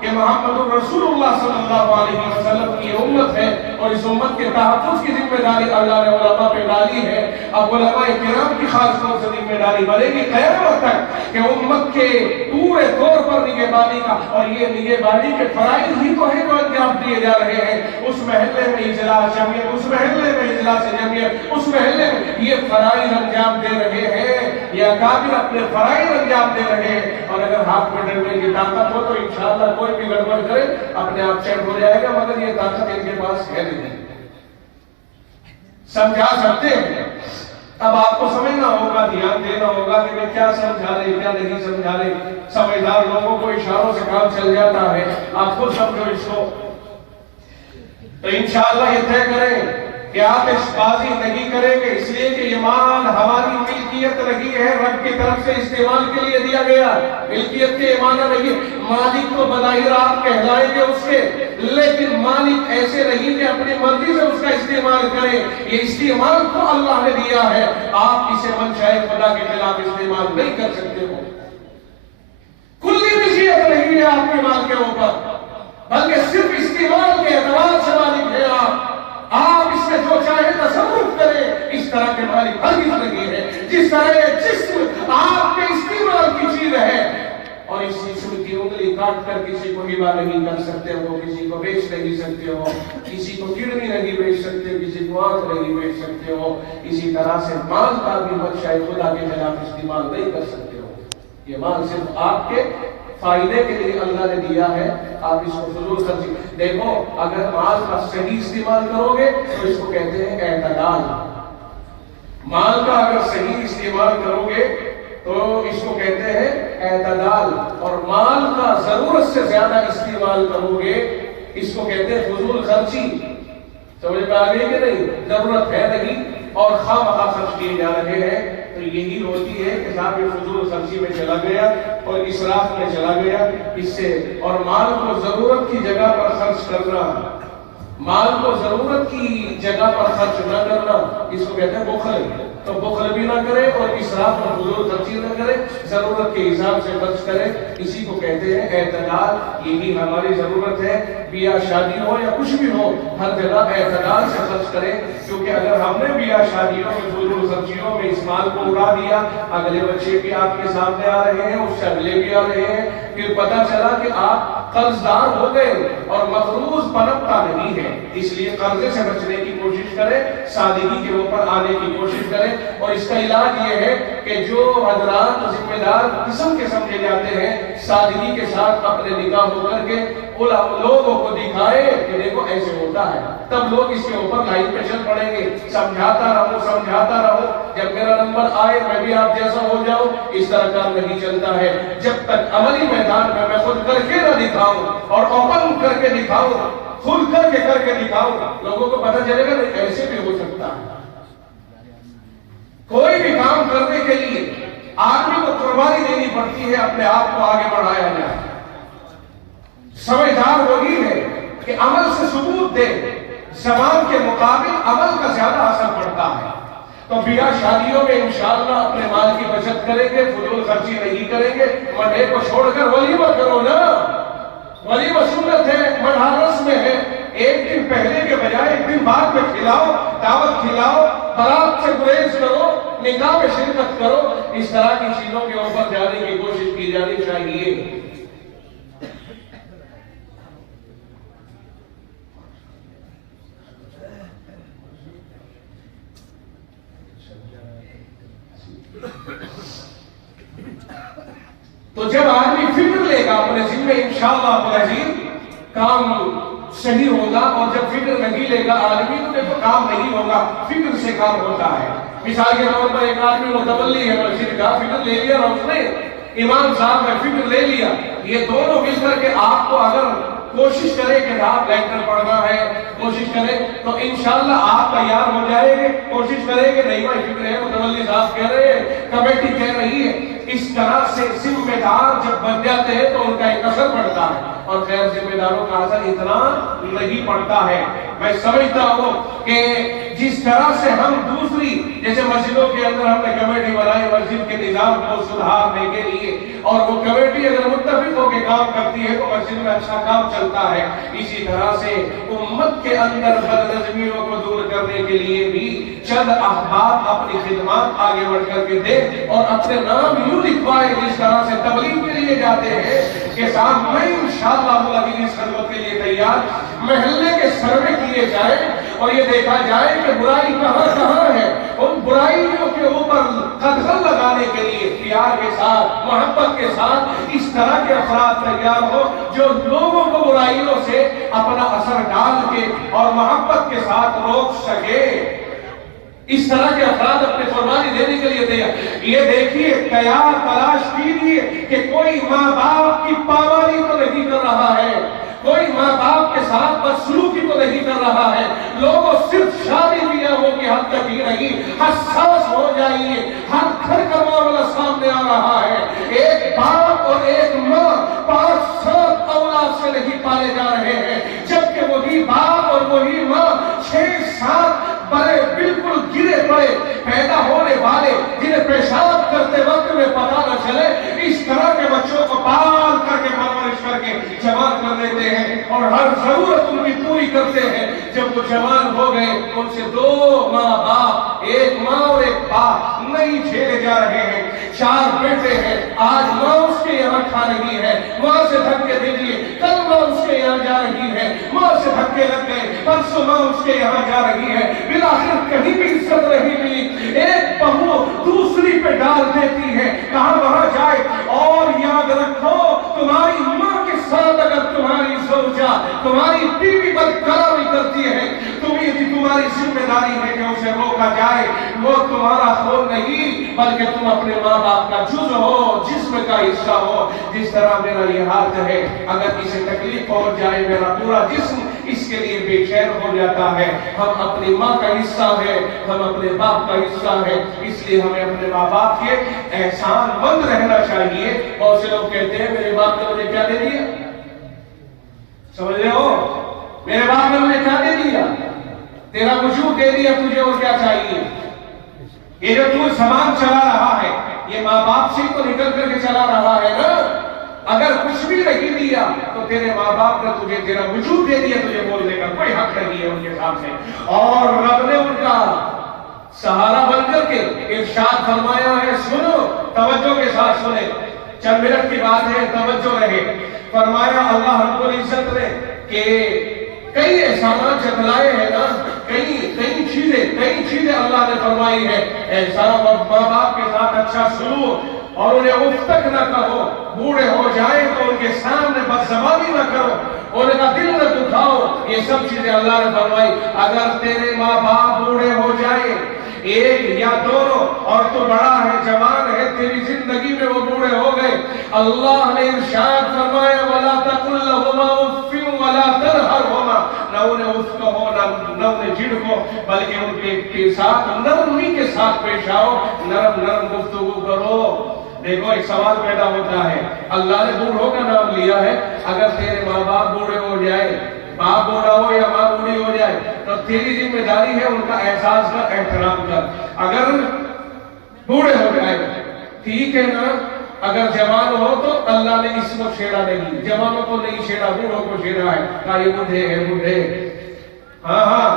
کہ محمد رسول اللہ صلی اللہ علیہ وسلم کی امت ہے اور اس امت کے تحفظ کی ذمہ داری اللہ نے علماء پہ ڈالی ہے. اب علماء کرام کی خاص طور سے ذمہ داری بنے گی قیامت تک کہ امت کے پورے طور پر نگہبانی کا، اور یہ نگہبانی کے فرائض ہی تو ہے جو انجام دیے جا رہے ہیں. اس محلے میں اجلاس جمعیت، اس محلے میں اجلاس جمعیت، اس محلے میں یہ فرائض انجام دے رہے ہیں، یہ اکابر اپنے فرائض انجام دے رہے ہیں. اور اگر ہاتھ میں ڈنڈے کی طاقت ہو تو انشاءاللہ کوئی بھی گڑبڑ کرے اپنے آپ چیک ہو جائے گا، مگر یہ طاقت ان کے پاس ہے نہیں. سمجھا سکتے ہیں. اب آپ کو سمجھنا ہوگا، دھیان دینا ہوگا کہ میں کیا سمجھا رہے کیا نہیں سمجھا رہے. سمجھدار لوگوں کو اشاروں سے کام چل جاتا ہے، آپ خود سمجھو اس کو. تو انشاءاللہ یہ طے کریں کہ آپ اس بازی نہیں کریں گے، اس لیے کہ یہ مال ہماری ملکیت نہیں ہے، رب کی طرف سے استعمال کے لیے دیا گیا. ملکیت کے معنی نہیں، مالک تو بظاہر آپ کہلائیں گے اس کے، لیکن مالک ایسے نہیں کہ اپنی مرضی سے اس کا استعمال کریں. یہ استعمال تو اللہ نے دیا ہے، آپ اسے منشائے خدا کے خلاف استعمال نہیں کر سکتے ہو. کلی ملکیت نہیں ہے آپ کے مال کے اوپر، بلکہ صرف استعمال کے اعتبار سے مالک ہے آپ اس میں جو چاہے تصرف کریں. اس طرح کے مالک ہرگز نہیں ہے. جس طرح یہ جسم آپ کے استعمال کی چیز ہے اور اس جسم کی انگلی کاٹ کر کسی کو ہبہ نہیں کر سکتے ہو، کسی کو بیچ نہیں سکتے ہو، کسی کو کڈنی نہیں بیچ سکتے، کسی کو آنکھ نہیں بیچ سکتے ہو، اسی طرح سے مال کا بھی منشائے خدا کے خلاف استعمال نہیں کر سکتے ہو. یہ مال صرف آپ کے فائدے کے لیے اللہ نے دیا ہے، آپ اس کو فضول خرچی. دیکھو اگر مال کا صحیح استعمال کرو گے تو اس کو کہتے ہیں اعتدال. مال کا اگر صحیح استعمال کرو گے تو اس کو کہتے ہیں اعتدال، اور مال کا ضرورت سے زیادہ استعمال کرو گے اس کو کہتے ہیں فضول خرچی. سمجھ میں آ گئی کہ نہیں؟ ضرورت ہے نہیں اور خواہ مخواہ خرچ کیے جا رہے ہیں. تو یہی ہوتی ہے کہ صاحب یہ فضول خرچی میں چلا گیا اور اسراف میں چلا گیا. اس سے اور مال کو ضرورت کی جگہ پر خرچ کرنا، مال کو ضرورت کی جگہ پر خرچ نہ کرنا، اس کو کہتے ہیں بخل. تو بخل بھی نہ کرے اور اسراف اور فضول خرچی نہ کرے، ضرورت کے حساب سے خرچ کرے. اسی کو کہتے ہیں اعتدال. یہی ہماری ضرورت ہے، بیاہ شادی ہو یا کچھ بھی ہو، ہر جگہ اعتدال سے خرچ کریں. کیونکہ اگر ہم نے بیاہ شادیوں میں فضول خرچیوں میں اس مال کو اڑا دیا، اگلے بچے بھی آپ کے سامنے آ رہے ہیں، اس سے اگلے بھی آ رہے ہیں، پھر پتہ چلا کہ آپ قرض دار ہو گئے اور مقروض پنپتا نہیں ہے. اس لیے قرضے سے بچنے کی کوشش کریں، سادگی کے اوپر آنے کی کوشش کریں. اور اس کا علاج یہ ہے کہ جو حضرات ذمہ دار قسم کے سمجھے جاتے ہیں، سادگی کے ساتھ اپنے نکاح ہو کر کے لوگوں کو دکھائے کہ دیکھو ایسے ہوتا ہے، تب لوگ اس کے اوپر لائن پہ چل پڑیں گے. سمجھاتا رہو، جب میرا نمبر آئے میں بھی آپ جیسا ہو جاؤں. اس طرح کام نہیں چلتا ہے. جب تک عملی میدان میں خود کر کے نہ دکھاؤں اور اوپن کر کے دکھاؤں، خود کر کے دکھاؤں، لوگوں کو پتہ چلے گا کہ ایسے بھی ہو سکتا ہے. کوئی بھی کام کرنے کے لیے آدمی کو قربانی دینی پڑتی ہے، اپنے آپ کو آگے بڑھایا جائے. سمجھدار وہی ہے کہ عمل سے ثبوت دے. زبان کے مقابل عمل کا زیادہ اثر پڑتا ہے. تو بیاہ شادیوں میں انشاءاللہ اپنے مال کی بچت کریں گے، فضول خرچی نہیں کریں گے. منڈے کو چھوڑ کر ولیمہ کرو نا. ولیمہ سنت ہے، منڈا رسم ہے. ایک دن پہلے کے بجائے ایک دن بعد میں کھلاؤ، دعوت کھلاؤ، بارات سے گریز کرو، نکاح میں شرکت کرو. اس طرح کی چیزوں کے اوپر جانے کی کوشش کی جانی چاہیے. تو جب آدمی فکر لے گا اپنے ذمہ انشاءاللہ العزیز کام صحیح ہوگا. اور جب فکر نہیں لے گا آدمی تو دیکھو کام نہیں ہوگا. فکر سے کام ہوتا ہے. مثال کے طور پر ایک آدمی متولی ہے مسجد کا، فکر لے لیا اور اس نے امام صاحب نے فکر لے لیا. یہ دونوں مل کر کے آپ کو اگر کوشش کرے کہ آپ لیکچر پڑھنا ہے، کوشش کرے تو انشاءاللہ آپ تیار ہو جائے گے. کوشش کرے کہ نہیں بھائی فکر ہے، متولی صاحب کہہ رہے ہیں، کمیٹی کہہ رہی ہے. اس طرح سے ذمہ دار جب بن جاتے ہیں تو ان کا ایک اثر پڑتا ہے. اور خیر ذمہ داروں کا اثر اتنا نہیں پڑتا ہے. میں سمجھتا ہوں کہ جس طرح سے ہم دوسری جیسے مسجدوں کے اندر ہم نے کمیٹی بنائی مسجد کے نظام کو سدھارنے کے لیے اور وہ کمیٹی اگر متفق ہو کے کام کرتی ہے تو مسجد میں اچھا کام چلتا ہے۔ اسی طرح سے امت کے اندر بدنظمیوں کو دور کرنے کے لیے بھی چند احباب اپنی خدمات آگے بڑھ کر کے دے اور اپنے نام یوں لکھوائے جس طرح سے تبلیغ کے لیے جاتے ہیں کہ صاحب میں انشاءاللہ اس خدمت کے لیے تیار، محلے کے سروے کیے جائیں اور یہ دیکھا جائے کہ برائی کہاں کہاں ہے، ان برائیوں کے اوپر قدغن لگانے کے لیے پیار کے ساتھ، محبت کے ساتھ اس طرح کے افراد تیار ہو جو لوگوں کو برائیوں سے اپنا اثر ڈال کے اور محبت کے ساتھ روک سکے۔ اس طرح کے افراد اپنے قربانی دینے کے لیے تیار۔ یہ دیکھیے تیار تلاش کیجیے کہ کوئی ماں باپ کی پامالی تو نہیں کر رہا ہے، کوئی ماں باپ کے ساتھ بدسلوکی تو نہیں کر رہا ہے۔ لوگوں صرف شادی بیاہوں کی حد تک ہی نہیں، حساس ہو جائیے، ہر گھر کا معاملہ سامنے آ رہا ہے۔ ایک باپ اور ایک ماں 5-7 اولاد سے نہیں پالے جا رہے ہیں، جبکہ وہی باپ اور وہی ماں 6-7 بڑے بالکل گرے پڑے پیدا ہونے والے جنہیں پیشاب کرتے وقت میں پتہ نہ چلے، اس طرح کے بچوں کو پال کر کے پرورش کر کے جوان کر دیتے ہیں اور ہر ضرورت ان کی پوری کرتے ہیں۔ جب وہ جوان ہو گئے ان سے 2 ماں باپ، ایک ماں اور ایک باپ نہیں جھیلے جا رہے ہیں۔ 4 بیٹے ہیں، آج ماں اس کے یہاں کھا رہی ہے، ماں سے دھکے دے دیے، کل ماں اس کے یہاں جا رہی ہے، ماں سے دھکے لگ گئے، پرسوں ماں اس کے یہاں جا رہی ہے، بالآخر کہیں بھی عزت نہیں ملی۔ ایک بہو دوسری پہ ڈال دیتی ہے، کہاں وہاں جائے۔ اور یاد رکھو تمہاری ماں کے ساتھ اگر تمہاری زوجہ، تمہاری بیوی بدکلامی کرتی ہے، تمہاری ذمہ داری ہے کہ اسے روکا جائے۔ وہ تمہارا خون نہیں بلکہ تم اپنے ماں باپ کا جز ہو، جسم کا حصہ ہو۔ جس طرح میرا یہ ہاتھ ہے، اگر کسی تکلیف پہنچ جائے میرا پورا جسم اس کے لیے بے چین ہو جاتا ہے۔ ہم اپنی ماں کا حصہ ہے، ہم اپنے باپ کا حصہ ہے، اس لیے ہمیں اپنے ماں باپ کے احسان مند رہنا چاہیے۔ بہت سے لوگ کہتے ہیں میرے باپ نے مجھے کیا دے دیا، سمجھ رہے ہو، میرے باپ نے مجھے کیا دے دیا، تیرا وجود دے دیا، تجھے اور کیا چاہیے۔ یہ جو تو سامان چلا رہا ہے یہ ماں باپ سے تو نکل کر کے چلا رہا ہے نا۔ اگر کچھ بھی نہیں دیا تو تیرے ماں باپ نے تجھے تیرا وجود دے دیا، تجھے بولنے کا کوئی حق نہیں ہے ان کے سامنے۔ اور رب نے ان کا سہارا بن کر کے ارشاد فرمایا ہے، سنو توجہ کے ساتھ سنیں، چند منٹ کی بات ہے، توجہ رہے۔ فرمایا اللہ رب العزت نے کہ کئی احسانات جتلائے ہیں نا، کئی چیزیں اللہ نے فرمائی ہے۔ احسان اور ماں باپ کے ساتھ اچھا سلوک، اور انہیں اف تک نہ کہو، بوڑھے ہو جائیں تو ان کے سامنے بدزبانی نہ کرو، ان کا دل نہ دکھاؤ، یہ سب چیزیں اللہ نے فرمائی۔ اگر تیرے ماں باپ بوڑھے ہو جائیں، ایک یا دونوں، اور تو بڑا ہے، جوان ہے، تیری زندگی میں وہ بوڑھے ہو گئے، اللہ نے ارشاد فرمایا وَلَا تَقُلْ لَهُمَا اُفٍّ وَلَا تَنْهَرْهُمَا، نہ انہیں اف کہو نہ انہیں جھڑ کو، بلکہ ان کے ساتھ نرمی کے ساتھ پیش آؤ، نرم گفتگو کرو۔ دیکھو ایک سوال پیدا ہوتا ہے، اللہ نے بوڑھوں کا نام لیا ہے، اگر تیرے ماں باپ بوڑھے ہو جائے، باپ بوڑھا ہو یا ماں بوڑھی ہو جائے تو تیری ذمہ داری ہے ان کا احساس کر، احترام کر۔ اگر بوڑھے ہو جائے ٹھیک ہے نا، اگر جوان ہو تو اللہ نے اس وقت چھیڑا نہیں، جوانوں کو نہیں چھیڑا، بوڑھوں کو چھیڑا ہے، کہا یہ بوڑھے ہیں بوڑھے۔ ہاں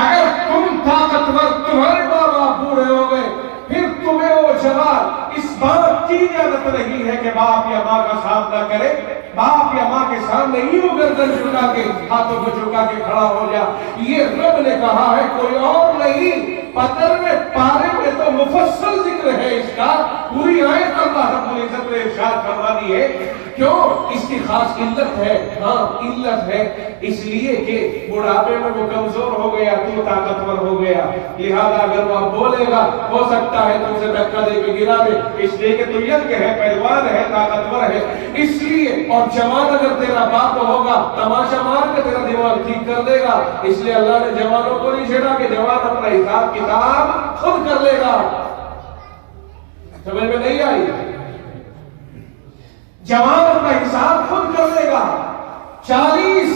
اگر تم طاقتور، تمہارے ماں باپ بوڑھے ہو گئے، پھر تمہیں وہ جوان اس بات کی اجازت نہیں ہے کہ باپ یا ماں کا سامنا کرے، باپ یا ماں کے سامنے یوں گردن جھکا کے ہاتھوں کو جھکا کے کھڑا ہو جا۔ یہ رب نے کہا ہے، کوئی اور نہیں۔ پتر میں پارے میں تو مفصل ذکر ہے اس کا، پوری آیت اللہ رب العزت نے ارشاد فرما دی ہے۔ کیوں؟ اس کی خاص علت ہے، ہاں علت ہے، اس لیے کہ بڑھاپے میں وہ کمزور ہو گیا، تو طاقتور ہو گیا، لہذا اگر وہ بولے گا ہو سکتا ہے تو اسے دھکا دے کے گرا دے، اس لیے کہ تو ینگ ہے، پہلوان ہے، طاقتور ہے، اس لیے۔ اور جوان اگر تیرا باپ ہوگا تماشا مار کے تیرا دماغ ٹھیک کر دے گا، اس لیے اللہ نے جوانوں کو نہیں چھیڑا کہ جوان اپنا حساب کتاب خود کر لے گا۔ سمجھ میں نہیں آئی؟ جوان اپنا حساب خود کر لے گا۔ 40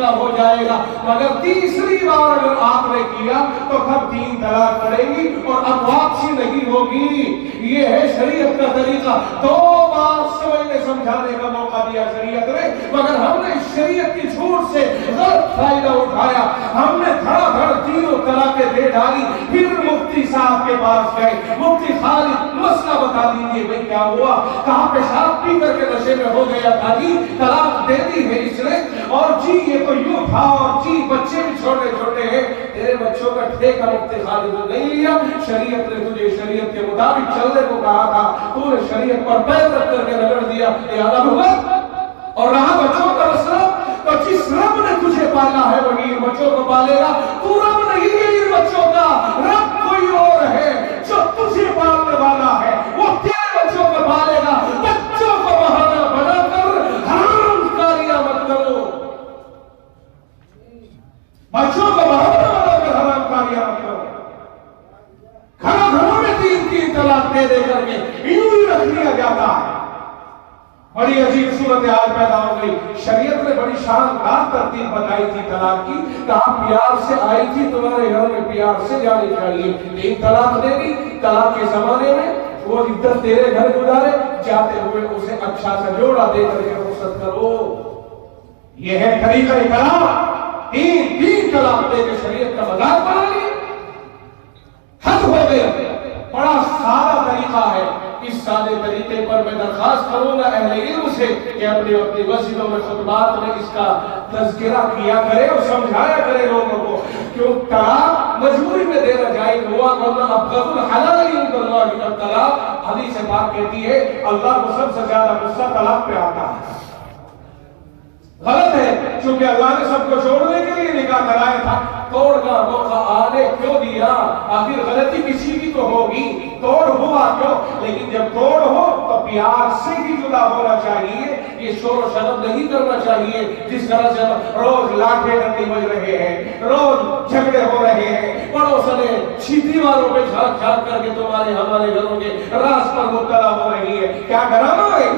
نکاح ہو جائے گا، مگر تیسری بار اگر آپ نے کیا تو تب 3 طلاق پڑے گی اور اب واپسی نہیں ہوگی۔ یہ ہے شریعت کا طریقہ۔ 2 بار سمجھنے سمجھانے کا موقع دیا شریعت نے، مگر ہم نے شریعت کی جھوٹ سے غلط فائدہ اٹھایا، ہم نے دھڑا دھڑ 3 طلاقیں دے ڈالی۔ پھر مفتی صاحب کے پاس گئے، مفتی خالد مسئلہ بتا دیجیے بھائی کیا ہوا؟ کہاں پیشاب پی کر کے نشے میں ہو گیا تھا جی، طلاق دے دی ہے اس نے، اور جی یہ تو یوں تھا، اور جی بچے بھی چھوٹے چھوٹے ہیں۔ تیرے بچوں کا ٹھیکہ مفتی خالد نے نہیں لیا، شریعت نے تجھے شریعت کے مطابق چلنے کو کہا تھا، تو نے شریعت پر پیر رکھ کر کے رگڑ دیا، یہ اعلیٰ ہوگا۔ اور رہا بچوں کا مسئلہ، تو جس رب نے تجھے پالا ہے وہی ان بچوں کو پالے گا۔ تو رب نہیں ہے ان بچوں کا، رب کوئی اور ہے جو تجھے پالنے والا ہے، وہ تیرے بچوں کو پالے گا۔ بچوں کو بہانہ بنا کر حرام کاریاں مت کرو، بچوں کو بہانہ بنا کر حرام کاریاں مت کرو۔ گھروں میں 3 طلاق دے دے کر کے یوں ہی رکھ لیا جاتا ہے۔ بڑی عجیب صورتحال پیدا ہو گئی۔ شریعت نے بڑی شاندار ترتیب بتائی تھی طلاق کی، کہا پیار سے آئی تھی تمہارے گھر میں پیار سے جانی چاہیے، 3 طلاق دے دی۔ طلاق کے زمانے میں وہ عدت تیرے گھر گزارے، جاتے ہوئے اسے اچھا سا جوڑا دے کر کے رخصت کرو۔ یہ ہے طریقہ طلاق۔ 3 طلاق دے کے شریعت کا مذاق بنا لیا، حد ہو گیا۔ بڑا سادہ طریقہ ہے، اس سادے طریقے پر میں درخواست کروں گا اہل علم سے کہ اپنی مسجدوں میں خطبات میں اس کا تذکرہ کیا کرے اور سمجھایا کرے لوگوں کو، کیوں طلاق مجبوری میں دینا جائز ہوا، ورنہ ابغض الحلال عند اللہ الطلاق۔ حدیث پاک کہتی ہے اللہ کو سب سے زیادہ غصہ طلاق پہ آتا ہے۔ غلط ہے، چونکہ اللہ نے سب کو چھوڑنے کے لیے نکاح کرایا تھا، توڑ کا موقع آنے کیوں دیا؟ آخر غلطی کسی کی تو ہوگی، توڑ ہوا کیوں؟ لیکن جب توڑ ہو تو پیار سے ہی جدا ہونا چاہیے، یہ شور و شراب نہیں کرنا چاہیے۔ جس طرح سے روز لاٹھے ڈنڈی بج رہے ہیں، روز جھگڑے ہو رہے ہیں، پڑوسنے چھیتی والوں پہ جھاگ جھاگ کر کے تمہارے ہمارے گھروں کے راز پر مبتلا ہو رہی ہے، کیا ڈرامہ ہے؟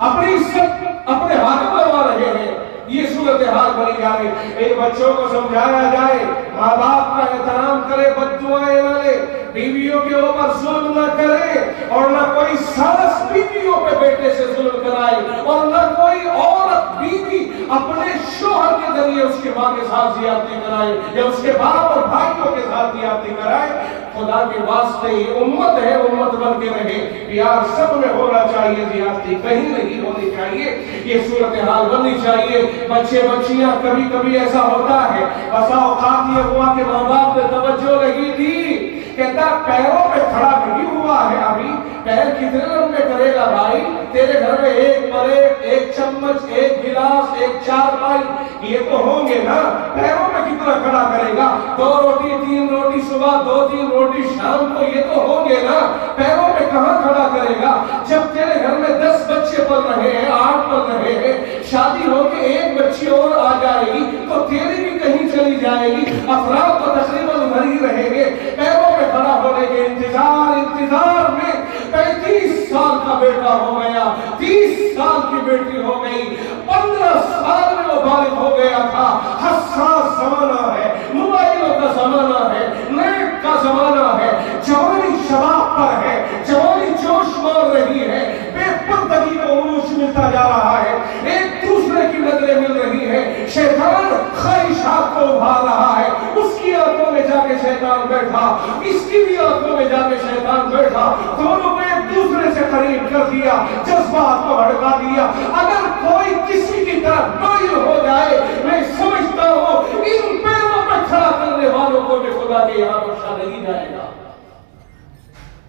اپنی عزت اپنے ہاتھ بنوا رہے ہیں، یہ صورتحال بنی جا رہی۔ ایک بچوں کو سمجھایا جائے، ماں باپ کا احترام کرے، بد دعائیں نہ لے، بیویوں کے اوپر ظلم نہ کرے، اور نہ کوئی ساس بیویوں پہ بیٹے سے ظلم کرائے، اور نہ کوئی عورت بیوی اپنے شوہر کے ذریعے اس کے ماں کے ساتھ زیادتی کرائے یا اس کے باپ اور بھائیوں کے ساتھ زیادتی کرائے۔ خدا کے واسطے یہ امت ہے، امت بن کے رہے، پیار سب میں ہونا چاہیے، زیادتی کہیں نہیں ہونی چاہیے، یہ صورتحال بننی چاہیے۔ بچے بچیاں کبھی کبھی ایسا ہوتا ہے، بسا اوقات یہ ہوا کہ ماں باپ نے توجہ نہیں دی، کہتا پیروں پہ کھڑا نہیں ہوا ہے ابھی، پیر کتنے لمبے کرے گا بھائی؟ تیرے گھر میں 1 پلیٹ، 1 چمچ، 1 گلاس، 1 چارپائی یہ تو ہوں گے نا، پیروں میں کتنا کھڑا کرے گا؟ 2 روٹی 3 روٹی صبح، 2-3 روٹی شام کو یہ تو ہوں گے نا، پیروں میں کہاں کھڑا کرے گا؟ جب تیرے گھر میں 10 بچے پل رہے ہیں، 8 پل رہے ہیں، شادی ہو کے 1 بچی اور آ جائے گی تو تیری بھی کہیں چلی جائے گی، افراد تو تقریباً ادھر ہی رہیں گے۔ پیروں میں کھڑا ہونے کے انتظار میں 35 سال کا بیٹا ہو گیا، 30 سال کی بیٹی ہو گئی، 15 سال میں وہ بالغ ہو گیا تھا۔ حساس زمانہ ہے، موبائلوں کا زمانہ ہے، نیٹ کا زمانہ ہے، جوانی شباب پر ہے، جوانی جوش مار رہی ہے، بے پردگی کو عروج ملتا جا رہا ہے، ایک دوسرے کی نظریں مل رہی ہے، شیطان خواہشات کو ابھار رہا ہے، اس کی آنکھوں میں جا کے شیطان بیٹھا، اس کی بھی آنکھوں میں جا کے شیطان بیٹھا، دونوں کو ایک دوسرے سے قریب کر دیا، جذبات کو بھڑکا دیا۔ اگر کوئی کسی کی طرف مائل ہو جائے، میں سمجھتا ہوں ان پیروں پہ کھڑا کرنے والوں کو بھی خدا کے یہاں بخشا نہیں جائے گا۔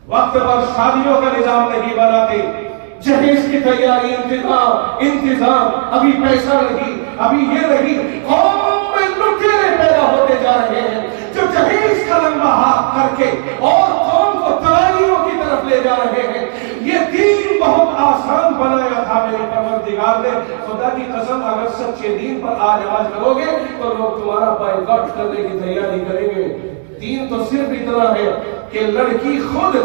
وقت پر شادیوں کا نظام نہیں بناتے، جہیز کی تیاری، انتظام، ابھی پیسہ نہیں، ابھی یہ نہیں، قوم میں لٹیرے پیدا ہوتے جا رہے ہیں جو جہیز کا لمبا ہاتھ کر کے اور قوم کو ترائیوں کی طرف لے جا رہے ہیں۔ یہ دین بہت آسان بنایا تھا میرے پروردگار نے، خدا کی قسم اگر سچے دین پر آج آواز کرو گے تو لوگ تمہارا بائیکاٹ کرنے کی تیاری کریں گے۔ دین تو صرف اتنا ہے کہ لڑکی خود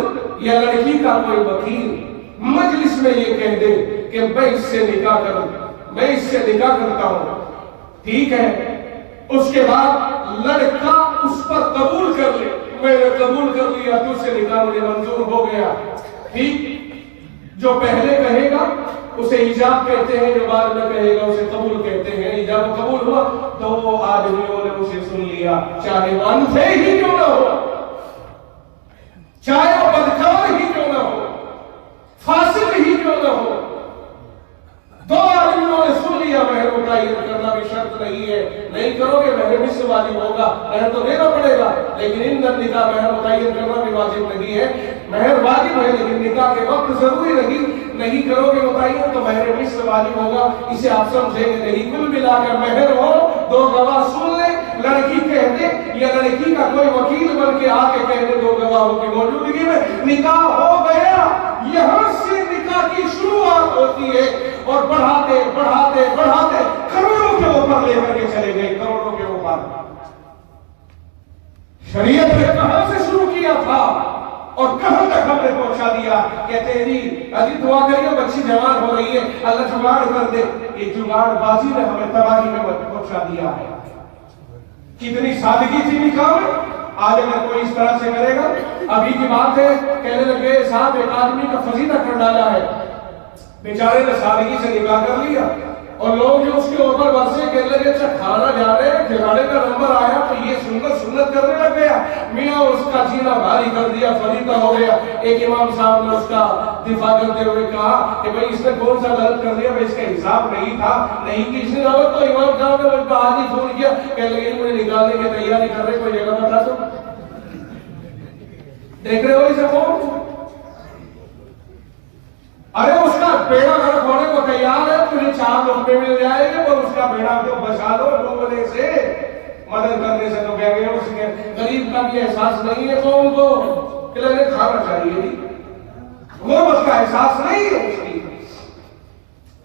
یا لڑکی کا کوئی وکیل مجلس میں یہ کہہ دے کہ میں اس سے نکاح کروں، میں اس سے نکاح کرتا ہوں، ٹھیک ہے، اس کے بعد لڑکا اس پر قبول کر لے، میں نے قبول کر لیا، تجھ سے نکاح مجھے منظور ہو گیا، ٹھیک، جو پہلے کہے گا اسے ایجاب کہتے ہیں، جو بعد میں کہے گا اسے قبول کہتے ہیں۔ ایجاب قبول ہوا تو وہ آدمیوں نے اسے سن لیا، چاہے وہ اندھے ہی کیوں نہ ہو، چاہے وہ بدکار ہی کیوں نہ ہو، فاسق ہی کیوں نہ ہو، دو آدمیوں نے سن لیا۔ مہر متعین کرنا بھی شرط نہیں ہے، نہیں کرو گے مہر بھی سے واجب ہوگا، مہر تو دینا پڑے گا، لیکن ان نکاح مہر متعین کرنا بھی واجب نہیں ہے، مہر واجب ہے لیکن نکاح کے وقت ضروری نہیں کرو گے متعین تو مہر بھی سے واجب ہوگا، اسے آپ سمجھیں گے نہیں۔ کل ملا کر مہر ہو، دو گواہ سن لے، لڑکی کہہ دے یا لڑکی کا کوئی وکیل بن کے آ کے کہہ دے دو گواہوں کی موجودگی میں نکاح ہو گیا، یہاں سے نکاح کی شروعات ہوتی ہے، اور بڑھاتے بڑھاتے بڑھاتے کروڑوں کے اوپر لے کر کے چلے گئے، کروڑوں کے اوپر۔ شریعت نے کہاں سے شروع کیا تھا اور کہاں تک ہم نے پہنچا دیا؟ کہتے ہیں جی ابھی دعا کریے بچی جوان ہو رہی ہے، اللہ جگاڑ کر دے۔ یہ جگاڑ بازی نے ہمیں تباہی میں پہنچا دیا ہے۔ کتنی سادگی تھی نکاح میں، آج اگر کوئی اس طرح سے کرے گا، ابھی کی بات ہے کہنے لگے صاحب ایک آدمی کا فضیلہ کر ڈالا ہے، بیچارے نے سادگی سے نکاح کر لیا، اور لوگ جو اس کے اوپر برسے کہنے لگے اچھا کھانا جا رہے ہیں، کھلانے کا نمبر آیا تو یہ سنت کرنے لگ گیا، میاں اس کا جینا بھاری کر دیا، فریضہ ہو گیا۔ ایک امام صاحب نے اس کا دفاع کرتے ہوئے کہا کہ بھائی اس نے کون سا غلط کر دیا، اس کا حساب نہیں تھا، نہیں کی اس نے دعوت، تو امام صاحب نے مجھ پر آج ہی فون کیا، کہنے لگے مجھے نکالنے کی تیاری کر رہے، کوئی جگہ بتا دو۔ دیکھ رہے ہو اسے کون؟ ارے اس کا بیڑا گھر کھونے کو تیار ہے، تجھے 4 روپے مل جائے گے، اور اس کا بیڑا تو بچا دو ڈوبنے سے، مدد کرنے سے تو کہہ گئے اس کے غریب کا بھی احساس نہیں ہے قوم کو کہ لگے کھانا چاہیے جی، غربت کا احساس نہیں ہے اس کی۔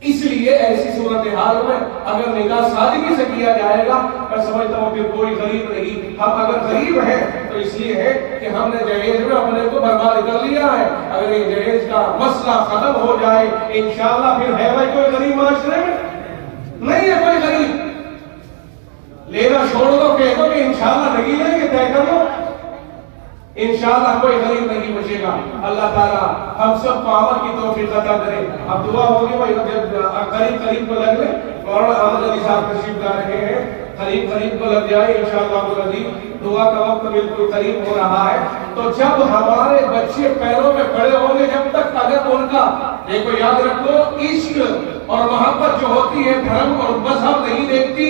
اس لیے ایسی صورتحال میں اگر نکاح سادگی سے کیا جائے گا، میں سمجھتا ہوں کہ کوئی غریب نہیں۔ ہم اگر غریب ہیں تو اس لیے ہے کہ ہم نے جہیز میں اپنے کو برباد کر لیا ہے۔ اگر یہ جہیز کا مسئلہ ختم ہو جائے انشاءاللہ پھر ہے بھائی کوئی غریب معاشرے میں نہیں ہے، کوئی غریب لینا چھوڑ دو، کہہ دو کہ انشاءاللہ نہیں لیں گے، طے کر لو، انشاءاللہ کوئی غریب نہیں بچے گا۔ اللہ تعالیٰ ہم سب کو عمل کی توفیق عطا کرے۔ اب دعا ہوگی بھائی جب قریب کو لگ لے، مولانا احمد علی صاحب تشریف لا رہے ہیں، قریب کو لگ جائے انشاءاللہ العزیز، دعا کا وقت بالکل قریب ہو رہا ہے۔ تو جب ہمارے بچے پیروں میں پڑے ہوں گے، جب تک اگر ان کا دیکھو یاد رکھو عشق اور محبت جو ہوتی ہے دھرم اور مذہب نہیں دیکھتی،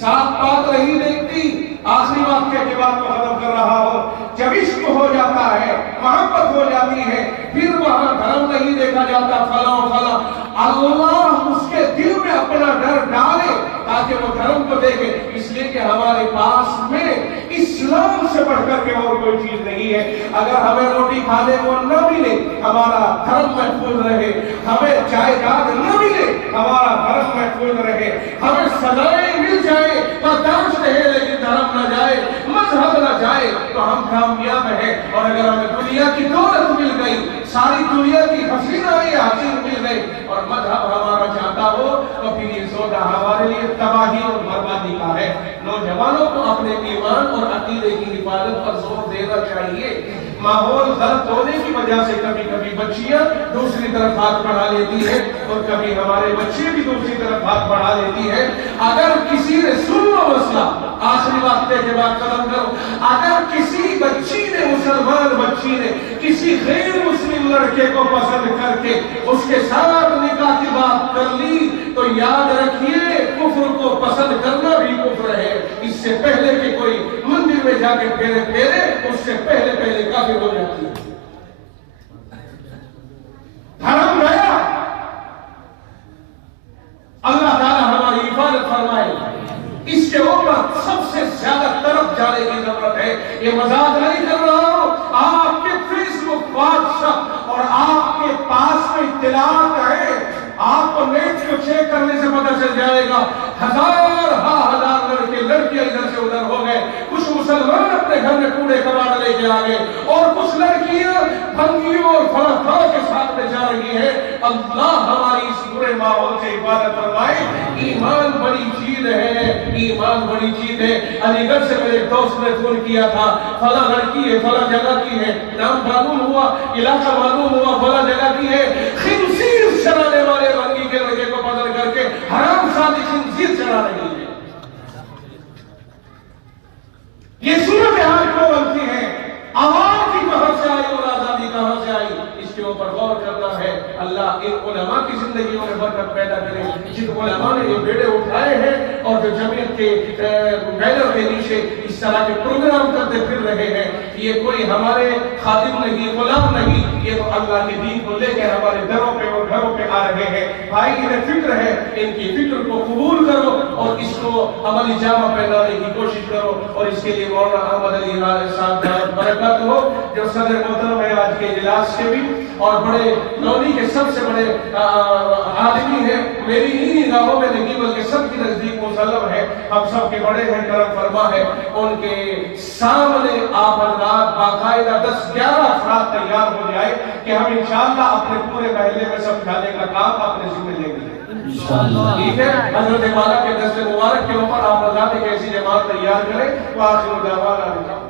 ساتھ پات نہیں دیکھتی۔ آخری بات کہہ کے بات کو ختم کر رہا ہوں، جب عشق ہو جاتا ہے، محبت ہو جاتی ہے، پھر وہاں دھرم نہیں دیکھا جاتا فلاں فلاں، اللہ اس کے دل میں اپنا ڈر ڈالے تاکہ وہ دھرم کو دیکھے۔ اس لیے کہ ہمارے پاس میں اسلام سے بڑھ کر کے اور کوئی چیز نہیں ہے۔ اگر ہمیں روٹی کھانے کو نہ ملے ہمارا دھرم محفوظ رہے، ہمیں جائیداد نہ ملے ہمارا دھرم محفوظ رہے، ہمیں سزائیں مل جائے پر درس رہے لیکن دھرم نہ جائے، مذہب نہ جائے تو ہم کامیاب ہیں۔ اور اگر ہمیں دنیا کی دولت مل گئی، ساری دنیا کی حسینہ حاصل مل گئی اور مذہب ہمارا چاہتا ہو تو پھر یہ سودا ہمارے لیے تباہی اور بربادی کا ہے۔ نوجوانوں کو اپنے ایمان اور عقیدے کی حفاظت پر زور دینا چاہیے۔ ماحول غلط ہونے کی وجہ سے کبھی کبھی بچیاں دوسری طرف ہاتھ بڑھا لیتی ہیں اور کبھی ہمارے بچے بھی دوسری طرف ہاتھ بڑھا لیتی ہیں۔ اگر کسی نے سن لو مسئلہ، آخری بات کے بعد ختم کرو، اگر کسی بچی نے، مسلمان بچی نے کسی غیر مسلم لڑکے کو پسند کر کے اس کے ساتھ نکاح کی بات کر لی تو یاد رکھیے کفر کو پسند کرنا بھی کفر ہے۔ اس سے پہلے کہ کوئی مندر میں جا کے پھیرے اس سے پہلے کافر ہو جاتی ہے۔ دھرم گیا، اللہ تعالیٰ ہماری حفاظت فرمائے۔ اس کے اوپر سب سے زیادہ طرف جانے کی ضرورت ہے۔ یہ مذاق نہیں کر رہا ہوں، آپ کے فیس بک، واٹس ایپ اور آپ کے پاس میں اطلاعات ہے، آپ کو نیٹ کو چیک کرنے سے پتہ چل جائے گا، ہزار لڑکے لڑکیاں ادھر سے ادھر ہو گئے، کچھ مسلمان اپنے گھر میں کوڑے کباڑ لے کے آ گئے اور کچھ لڑکیاں بھنگیوں اور فلاں کے ساتھ میں جا رہی ہیں۔ اللہ ہماری اس برے ماحول سے حفاظت فرمائے۔ ایمان بڑی چیز ہے، ایمان بڑی چیز ہے. علی گڑھ سے میرے دوست نے فون کیا تھا, فلاں لڑکی ہے, فلاں جگہ کی ہے, نام معلوم ہوا, علاقہ معلوم ہوا, فلاں جگہ کی ہے. خنزیر چرانے والے بنگی کے لڑکے کو پکڑ کر کے حرام زادی خنزیر چرا رہی ہے. یہ صورتحال کیوں بنتی ہے؟ عوام کی کہاں سے آئی اور آزادی کہاں سے آئی؟ اس کے اوپر غور کرنا ہے. اللہ ان علماء کی زندگیوں میں برکت پیدا کرے, جن علماء نے یہ بیڑے اٹھائے ہیں اور جو جمعیت کے بینر کے نیچے اس طرح کے پروگرام کرتے پھر رہے ہیں. یہ کوئی ہمارے خادم نہیں, غلام نہیں, یہ تو اللہ کے دین کو لے کے ہمارے دروں پہ اور گھروں پہ آ رہے ہیں. بھائی انہیں فکر ہے, ان کی فکر کو قبول کرو اور اس کو عملی جامہ پہنانے کی کوشش کرو. اور اس کے لیے مولانا احمد علی صاحب برکت ہو, جو صدر محترم ہے آج کے اجلاس کے بھی اور بڑے نوری کے سب سے بڑے آدمی ہیں. میری ہی نگاہوں میں نہیں بلکہ سب کی نزدیک مسلم ہے, ہم سب کے بڑے ہیں, کرم فرما ہے. ان کے سامنے آپ حضرات باقاعدہ 10-11 افراد تیار ہو جائے کہ ہم انشاءاللہ اپنے پورے محلے میں سمجھانے کا کام اپنے ذمہ لیں گے. ٹھیک ہے, حضرت والا کے دست مبارک کے اوپر آپ حضرات ایک ایسی جماعت تیار کریں. وآخر دعوانا